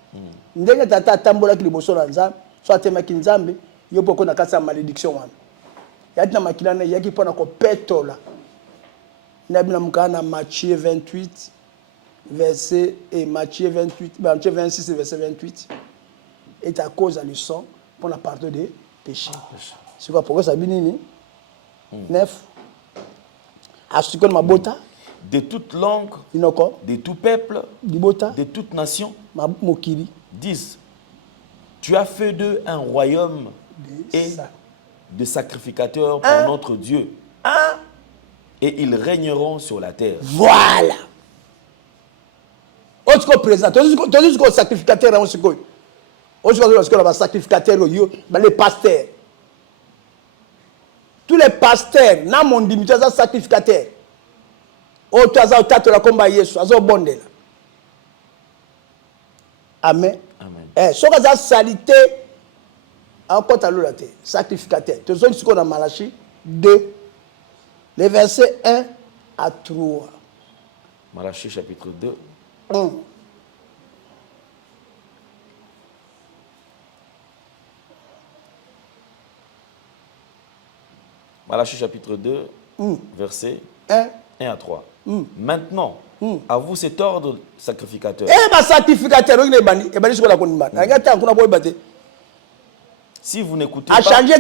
ndenge tata tambola ki liboso na nzambe so atema ki nzambe yo poko na kasa malédiction wana yadina makilana yaki pona ko petola nabina mukana Matthieu 28 verset et Matthieu 28 Matthieu 26 verset 28 est à cause de le sang pour la pardon des péchés. C'est quoi pourquoi ça binini 9 asukon mabota de toute langue, inoko de tout peuple, dibota de toute nation, mokili 10. Tu as fait d'eux un royaume et de sacrificateurs pour notre Dieu. Et ils régneront sur la terre. Voilà. Autre présent, tous les sacrificateurs, les pasteurs. Tous les pasteurs, na mon dimité, ça sacrificateur. Autre ça tatu la combat Yesu, ça bondel. Amen. Amen. Ce que ça salité encore ta la terre, sacrificateur. Tu sais ce qu'on a Malachi 2, les versets 1 à 3. Malachi chapitre 2. Malachi chapitre 2, versets 1 à 3. Maintenant, à vous cet ordre sacrificateur. Si vous n'écoutez pas, changer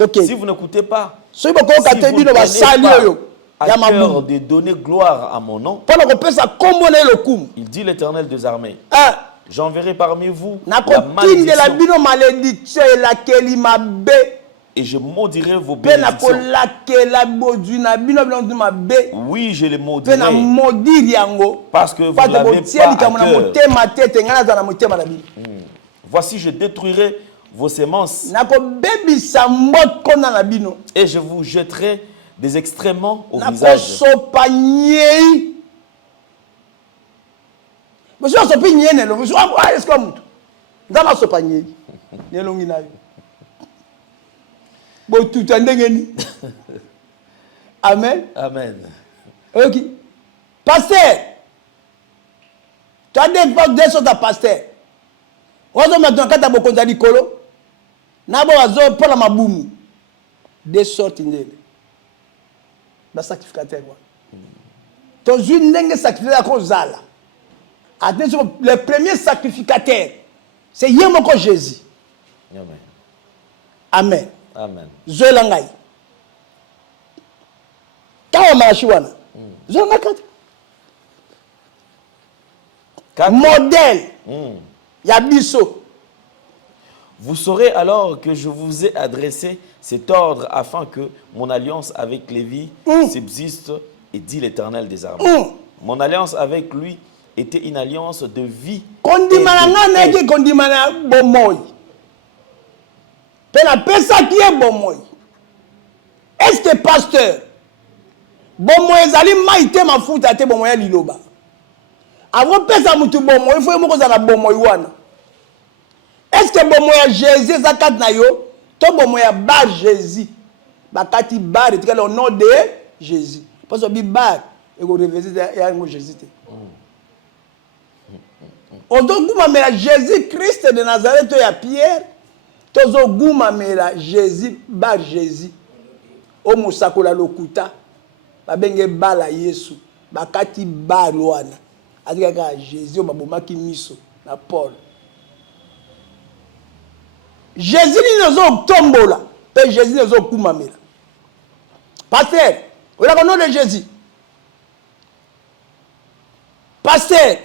Okay. Si vous n'écoutez pas, Si vous ne prenez pas à cœur de donner gloire à mon nom, il dit l'Éternel des armées, j'enverrai parmi vous la malédiction et je maudirai vos bénédictions. Oui, je les maudirai parce que vous ne l'avez pas à cœur. Voici, je détruirai vos semences et je vous jetterai des excréments au visage. Amen. Amen. Ok. Pasteur, tu as des choses à pasteur. On a maintenant quand tu as beaucoup de nicolo, n'a pas besoin pour la maboum. Des sortes de la sacrificateur. Ton une n'est sacrificateur qu'on zala. Attention, le premier sacrificateur, c'est Yémoko Jésus. Amen. Amen. Amen. Zolangai. Kawa Marashiwana. Zolangai. Modèle. Yabiso. Vous saurez alors que je vous ai adressé cet ordre afin que mon alliance avec Lévi subsiste, et dit l'Éternel des armées. Mon alliance avec lui était une alliance de vie. Est-ce que pasteur bomoy ezali maite mafuta te bomoy liloba avant pesa mutu bomoy il faut moko za na bomoy wana. Est-ce que bomoy Jésus zakat na yo to bomoy ba Jésus bakati bar et le nom de Jésus parce que bi bar et go révéler ya ngo Jésus te odoguma mera Jésus Christ de Nazareth ya Pierre tozo guma mera Jésus bar Jésus o musakola lokuta babenge bala Yesu bakati balo wana azikaka Jésus babomaki miso na Paul. Jésus ni zo tombola pe Jésus ni zo kumamela. Pasteur, on a le nom de Jésus. Pasteur,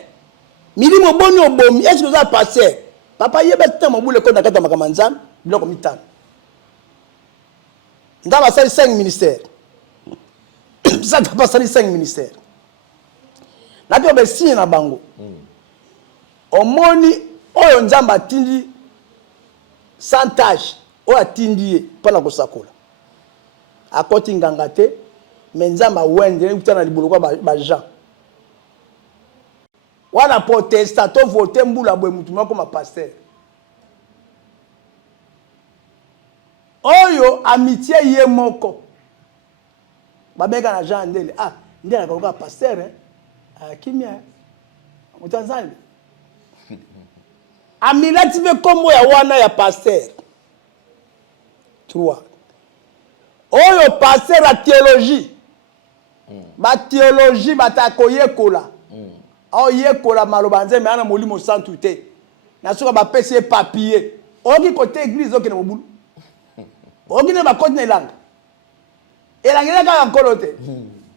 mili mo boni obomi, est-ce que vous avez pasteur? Papa yeba tamo bule ko nakata makamanzam, biloko mitano. Ndaba sali 5 ministères. Ça t'a passé 5 ministères. Na bio be signe na bango. Omoni oyo nzamba tindi sans tâche, oyo atindi pona kosakola. Akoti nganga te, mais nzamba wende kutana libolo kwa ba Jean. Wana protestato voter mbula bwe mutu moko ma pasteur. Oyo amitié ye moko. Babeka na Jean Ndele. Ah, ndele akaoka pasteur kimia. Mutanzania. Amilati be kombo ya wana ya pasteur. 3. Oyo pasteur la théologie. Ba théologie batakoyekola. O yekola maloba nzembe ana molimo santu te. Na soka ba pese papier. Oki côté église oki na mobulu. Oki na ba côté na langa. Elangela ka nkolo te.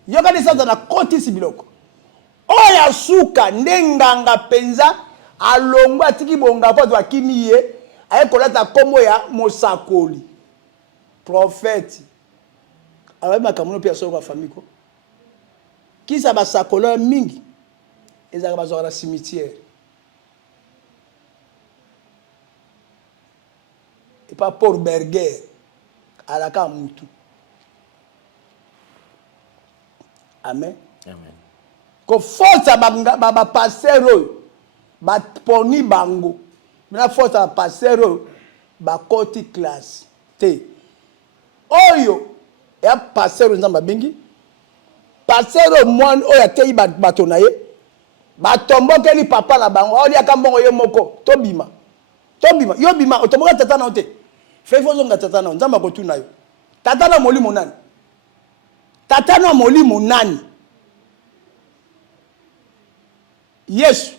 Yoka ni santa na koti sibiloko. Oya suka ndenganga penza alongwa atiki bonga kwa twa kimiye ayekola ta kombo ya mosakoli. Prophète. Awe makamuno pia soko kwa famiko. Kisa basakola mingi. Ezaka bazoka na cimetière. Et pas pour Berger. Alaka mutu. Amen. Amen. Ko force ba passer ba poni bango. Mina force ba passer ba koti classe. Te. Oyo ya passer nzamba bingi. Passer mwan oya tei bato na ye. Batomboke li papa na bango. Oli akambongo ye moko. Tobima. Tobima. Yo bima otomboka tata na ote. Fefo zonga tata na nzamba ko tuna yo. Tata na molimo nani? Tata na molimo nani? Yesu.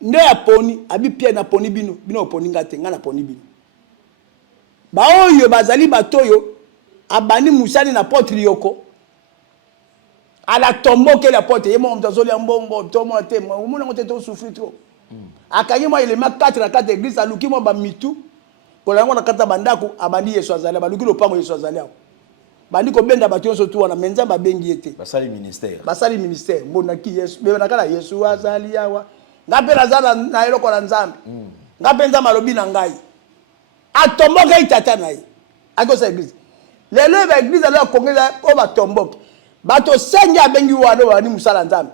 Nde ya poni abi pia na poni bino. Bino poni ngate nga na poni bino. baoyo bazali batoyo abani musani na porte yoko ala tomboke la porte yemo mtazoli mbongo tomo te muna ngote to souffrir trop akanyi mo ile ma 4 na 4 église aluki mo ba mitu kolango na kata bandako abandi Yesu azali baluki lopango Yesu azali awo bandi ko benda bato so tu wana menza ba bengi ete basali ministère mbonaki Yesu bebe nakala Yesu azali awa ngapela zana na eloko la nzambe ngapenza malobi na ngai atomboka itata na ye akosa église lelo ba église ala kongela o ba tomboka bato sengi abengi wano wani musala nzambe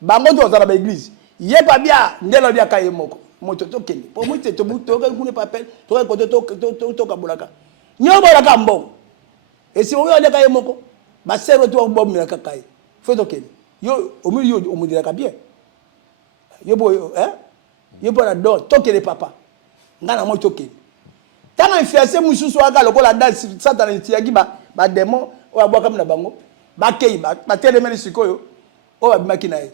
bango to zala ba église ye pa bia ndelo bia kaye moko moto to kende po moto to buto ka kune papel to ka koto to ka bulaka nyobo la ka mbongo esi o yo kaye moko ba sero to bombi la kaye fo to kende yo o mi yo o mo dira ka bien yo bo yo bo na do to kende papa ngana mo to kende tanga fiancé mususu aka lokola dance satana ntiaki ba démon o abwaka na bango ba kei ba telemeli sikoyo o babimaki na ye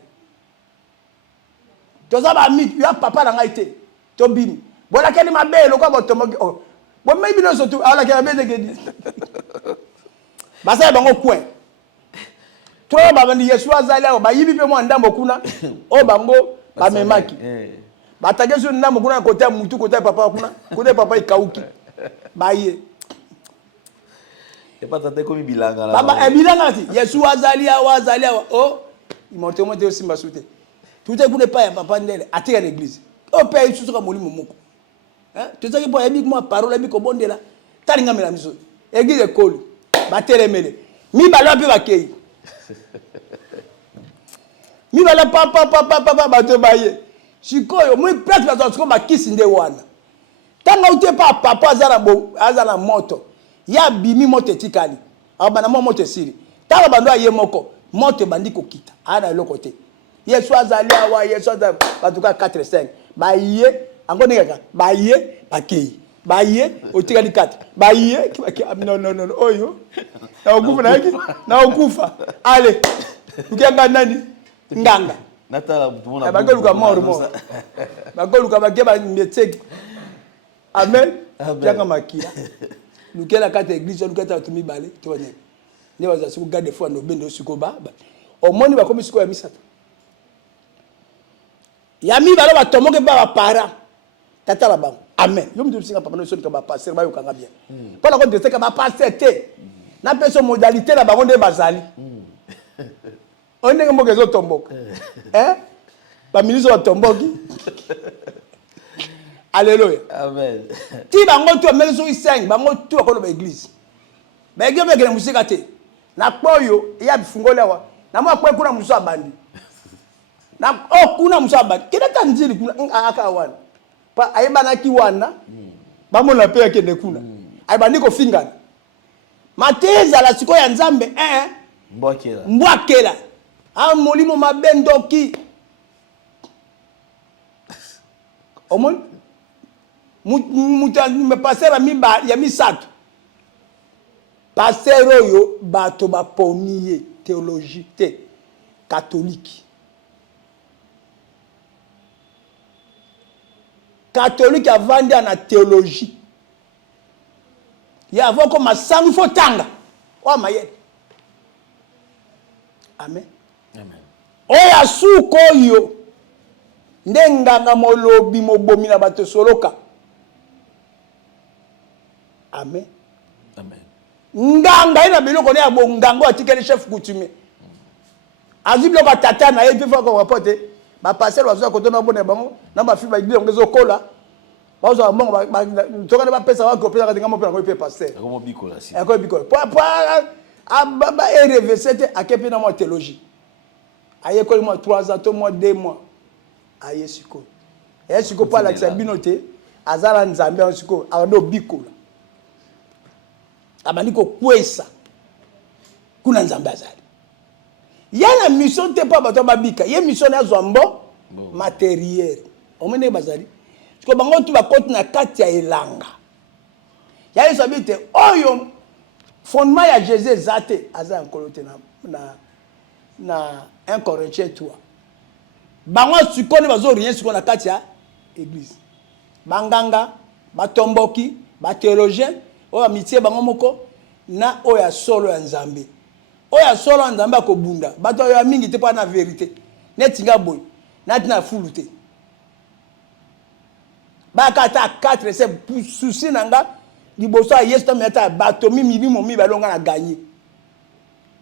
toza ba mi ya papa na ngai te to bini bona keni mabe lokwa botomoki o bo maybe no so tu ala kena beze ke ba sa bango coin to ba bandi Yesu azali ba yibi pe mo ndambo kuna o bango ba memaki batake so ndambo kuna kote mutu kote papa kuna kote papa ikauki baye et pas tante comme bilanga là baba bilanga ti Yesu azali awa oh imote osimba sute tout est kuna pa ya papa ndele atika l'église o pe isusu ka molimo moko hein tu sais que pour ebi moi parole ebi ko bondela talinga mela miso église ekoli batelemele mi balo pe bakei mi bala papa bato baye sikoyo moi presque bato siko bakisi nde wana tanga ute pa papa azana moto ya bimi moto etikali abana moto siri tanga bando aye moko moto bandi kokita ana eloko te Yesu azali awa Yesu azali batuka 4 5 baye ango ndeka baye bakei baye otikali 4 baye non oyo na okufa ale ukianga nani nganga natala mtumona bagoluka moro bagoluka bageba meteki amen yanga makia lukela kata église lukata tumi balé to ne ne baza siku garde foi no bendo siko ba omoni bakomi siko ya misata yami balo batomoke ba para tata la bango amen yo mtu singa papa no so ka ba passer ba yo kanga bien pona ko dese ka ba passer te na peso modalité la bango nde bazali on est comme que tomboka ba ministre wa tomboki alléluia amen ti bango to mele so iseng bango to ko ba église ba église be gele musika te na kpoyo ya bifungolewa na mo akwe kuna muso abandi na kuna muso abandi kida tanzili kuna aka wana pa ayebana ki wana ba mo na pe akende kuna ayebandi ko fingana mateza la siko ya nzambe mbwakela molimo mabendoki omon me passer mimba ya misato passer oyo bato ba pomier théologie te catholique avandi na théologie ya avant comme sangu fotanga wa maye amen oya suko yo ndenganga molobi mobomi na bato soloka amen nganga ina biloko ne abongango atikeli chef coutumier aziblo ba tata na ye pifa ko rapote ba passer wa ko tona bona bango na ba fi ba ibilo ngezo kola ba zo mbongo ba toka ba pesa wa ko pesa ka ngamo pe na ko pe passer ko mo bikola si ko bikola ba RV7 akepe na mo théologie aye ko mo 3 ans to mo 2 mois aye siko siko pa la tsabinote azala nzambe siko ando bikola abandi ko kwesa kuna nzambe azali yana mission te pa bato babika ye mission ya zombo matériel omene bazali siko bango tu bakoti na kati ya elanga ya yesu abite oyo fondement ya Jésus ezate aza nkolote na 1 Corinthiens 3 bango sikoni bazo rien siko na kati ya église banganga batomboki ba théologien oyo amitié bango moko na oyo ya solo ya nzambe oyo ya solo ya nzambe akobunda bato oyo ya mingi te mpo na vérité neti nga boye nati na fulu te bakata 4 c'est souci na nga liboso ya yesu to meta bato milimo balonga na gagner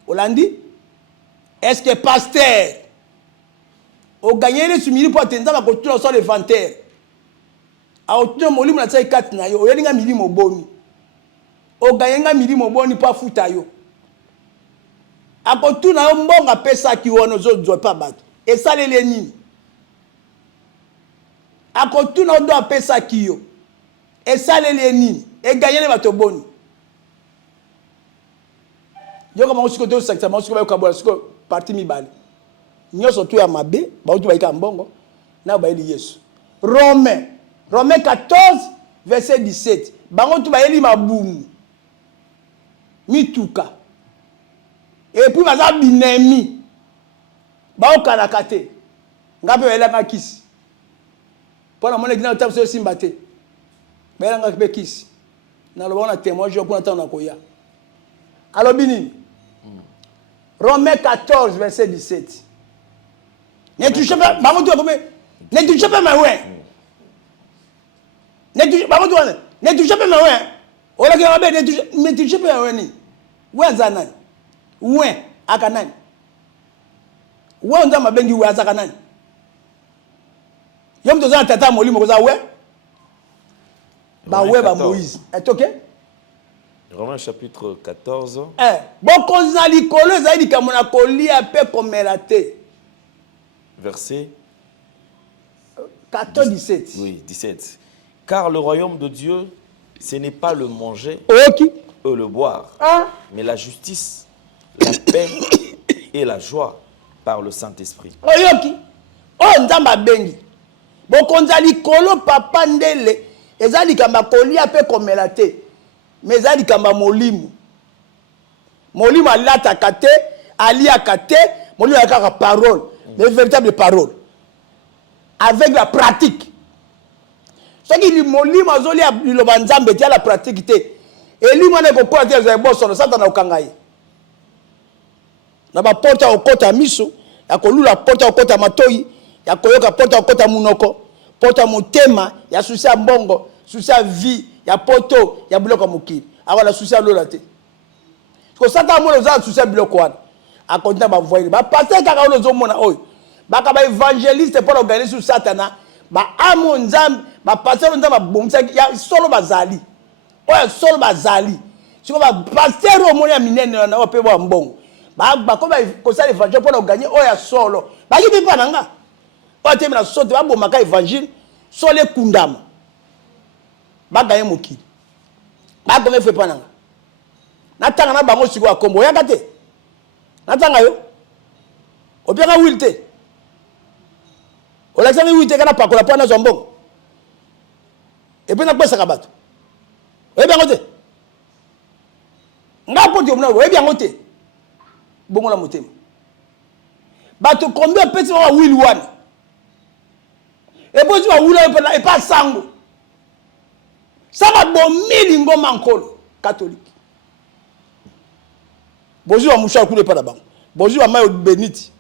olandi est-ce que pasteur o gagner les sumili pour atteindre la culture sur le vanter a otuna molimo na tsai 4 na yo o yelinga milimo boni o gagner milimo boni pa futa yo akotuna yo mbonga pesa ki wono zo pa bato esalele nini akotuna do pesa ki yo esalele nini e gagner bato boni yo kama usiko to sakta usiko ba kabola siko parti mibale nyoso tu ya mabe ba utu ba ika mbongo na ba eli Yesu Romains 14 verset 17 bango tu ba eli mabumu mituka et puis baza binemi ba okala kate ngape ba elanga kisi pona mona gina tape so simba te ba elanga be kisi na lo bona témoin jo kuna tana koya alobini Romains 14 verset 17 ne touchez pas bango tu comme ne touchez pas ma ouais ne touchez bango tu ne touchez pas ma ouais ola ke mabe ne touchez pas ma ouais ni ouais zanani ouais akanani ouais ndo mabengi ouais akanani yom to za tata molimo ko za ouais ba ouais ba Moïse est OK Romains chapitre 14 bon konza likolo ezali kamona kolia pe komelate verset 14 17 oui 17 car le royaume de Dieu ce n'est pas le manger ou le boire mais la justice la paix et la joie par le Saint-Esprit oyoki o nzamba bengi bon konza likolo papa ndele ezali kamba kolia pe komelate mais ezali kamba molimo molimo alataka te aliaka te molimo alakaka parole les véritables paroles avec la pratique ce qui li molimo azoli liloba nzambe te la pratique te elimo na kokola te ezali bosono satana okanga ye na ba porta okota miso ya kolula porta okota matoyi ya koyoka porta okota munoko porta motema ya susi ya mbongo susi ya vie ya poto ya biloko mokili akona susi ya lola te ko sata mo za susi ya biloko wana akonta ba voyer ba passer kaka ozo mona oyo baka ba évangéliste pour organiser sur satana ba amo nzambe ba passer nzambe bomsa ya solo bazali oyo solo bazali siko ba passer o mona minene na ope bo mbongo ba ko ba ko sa évangile pour organiser oyo solo ba yibi pa nanga o te na sote ba bomaka évangile sole kundama ba gaye mokili ba ko me fe pa nanga natanga na bango siko akombo ya kate natanga yo obiaka wilte olakisami wilte kana pakola pana zombongo epena pesa kabato oyebiango te ngapo te omona oyebiango te bongo na motema bato combien pesi wa wili wana epozi wa wila epena epa sango sama bomili ngoma nkolo catholique bozi wa musha kule pa na bango bozi wa mayo beniti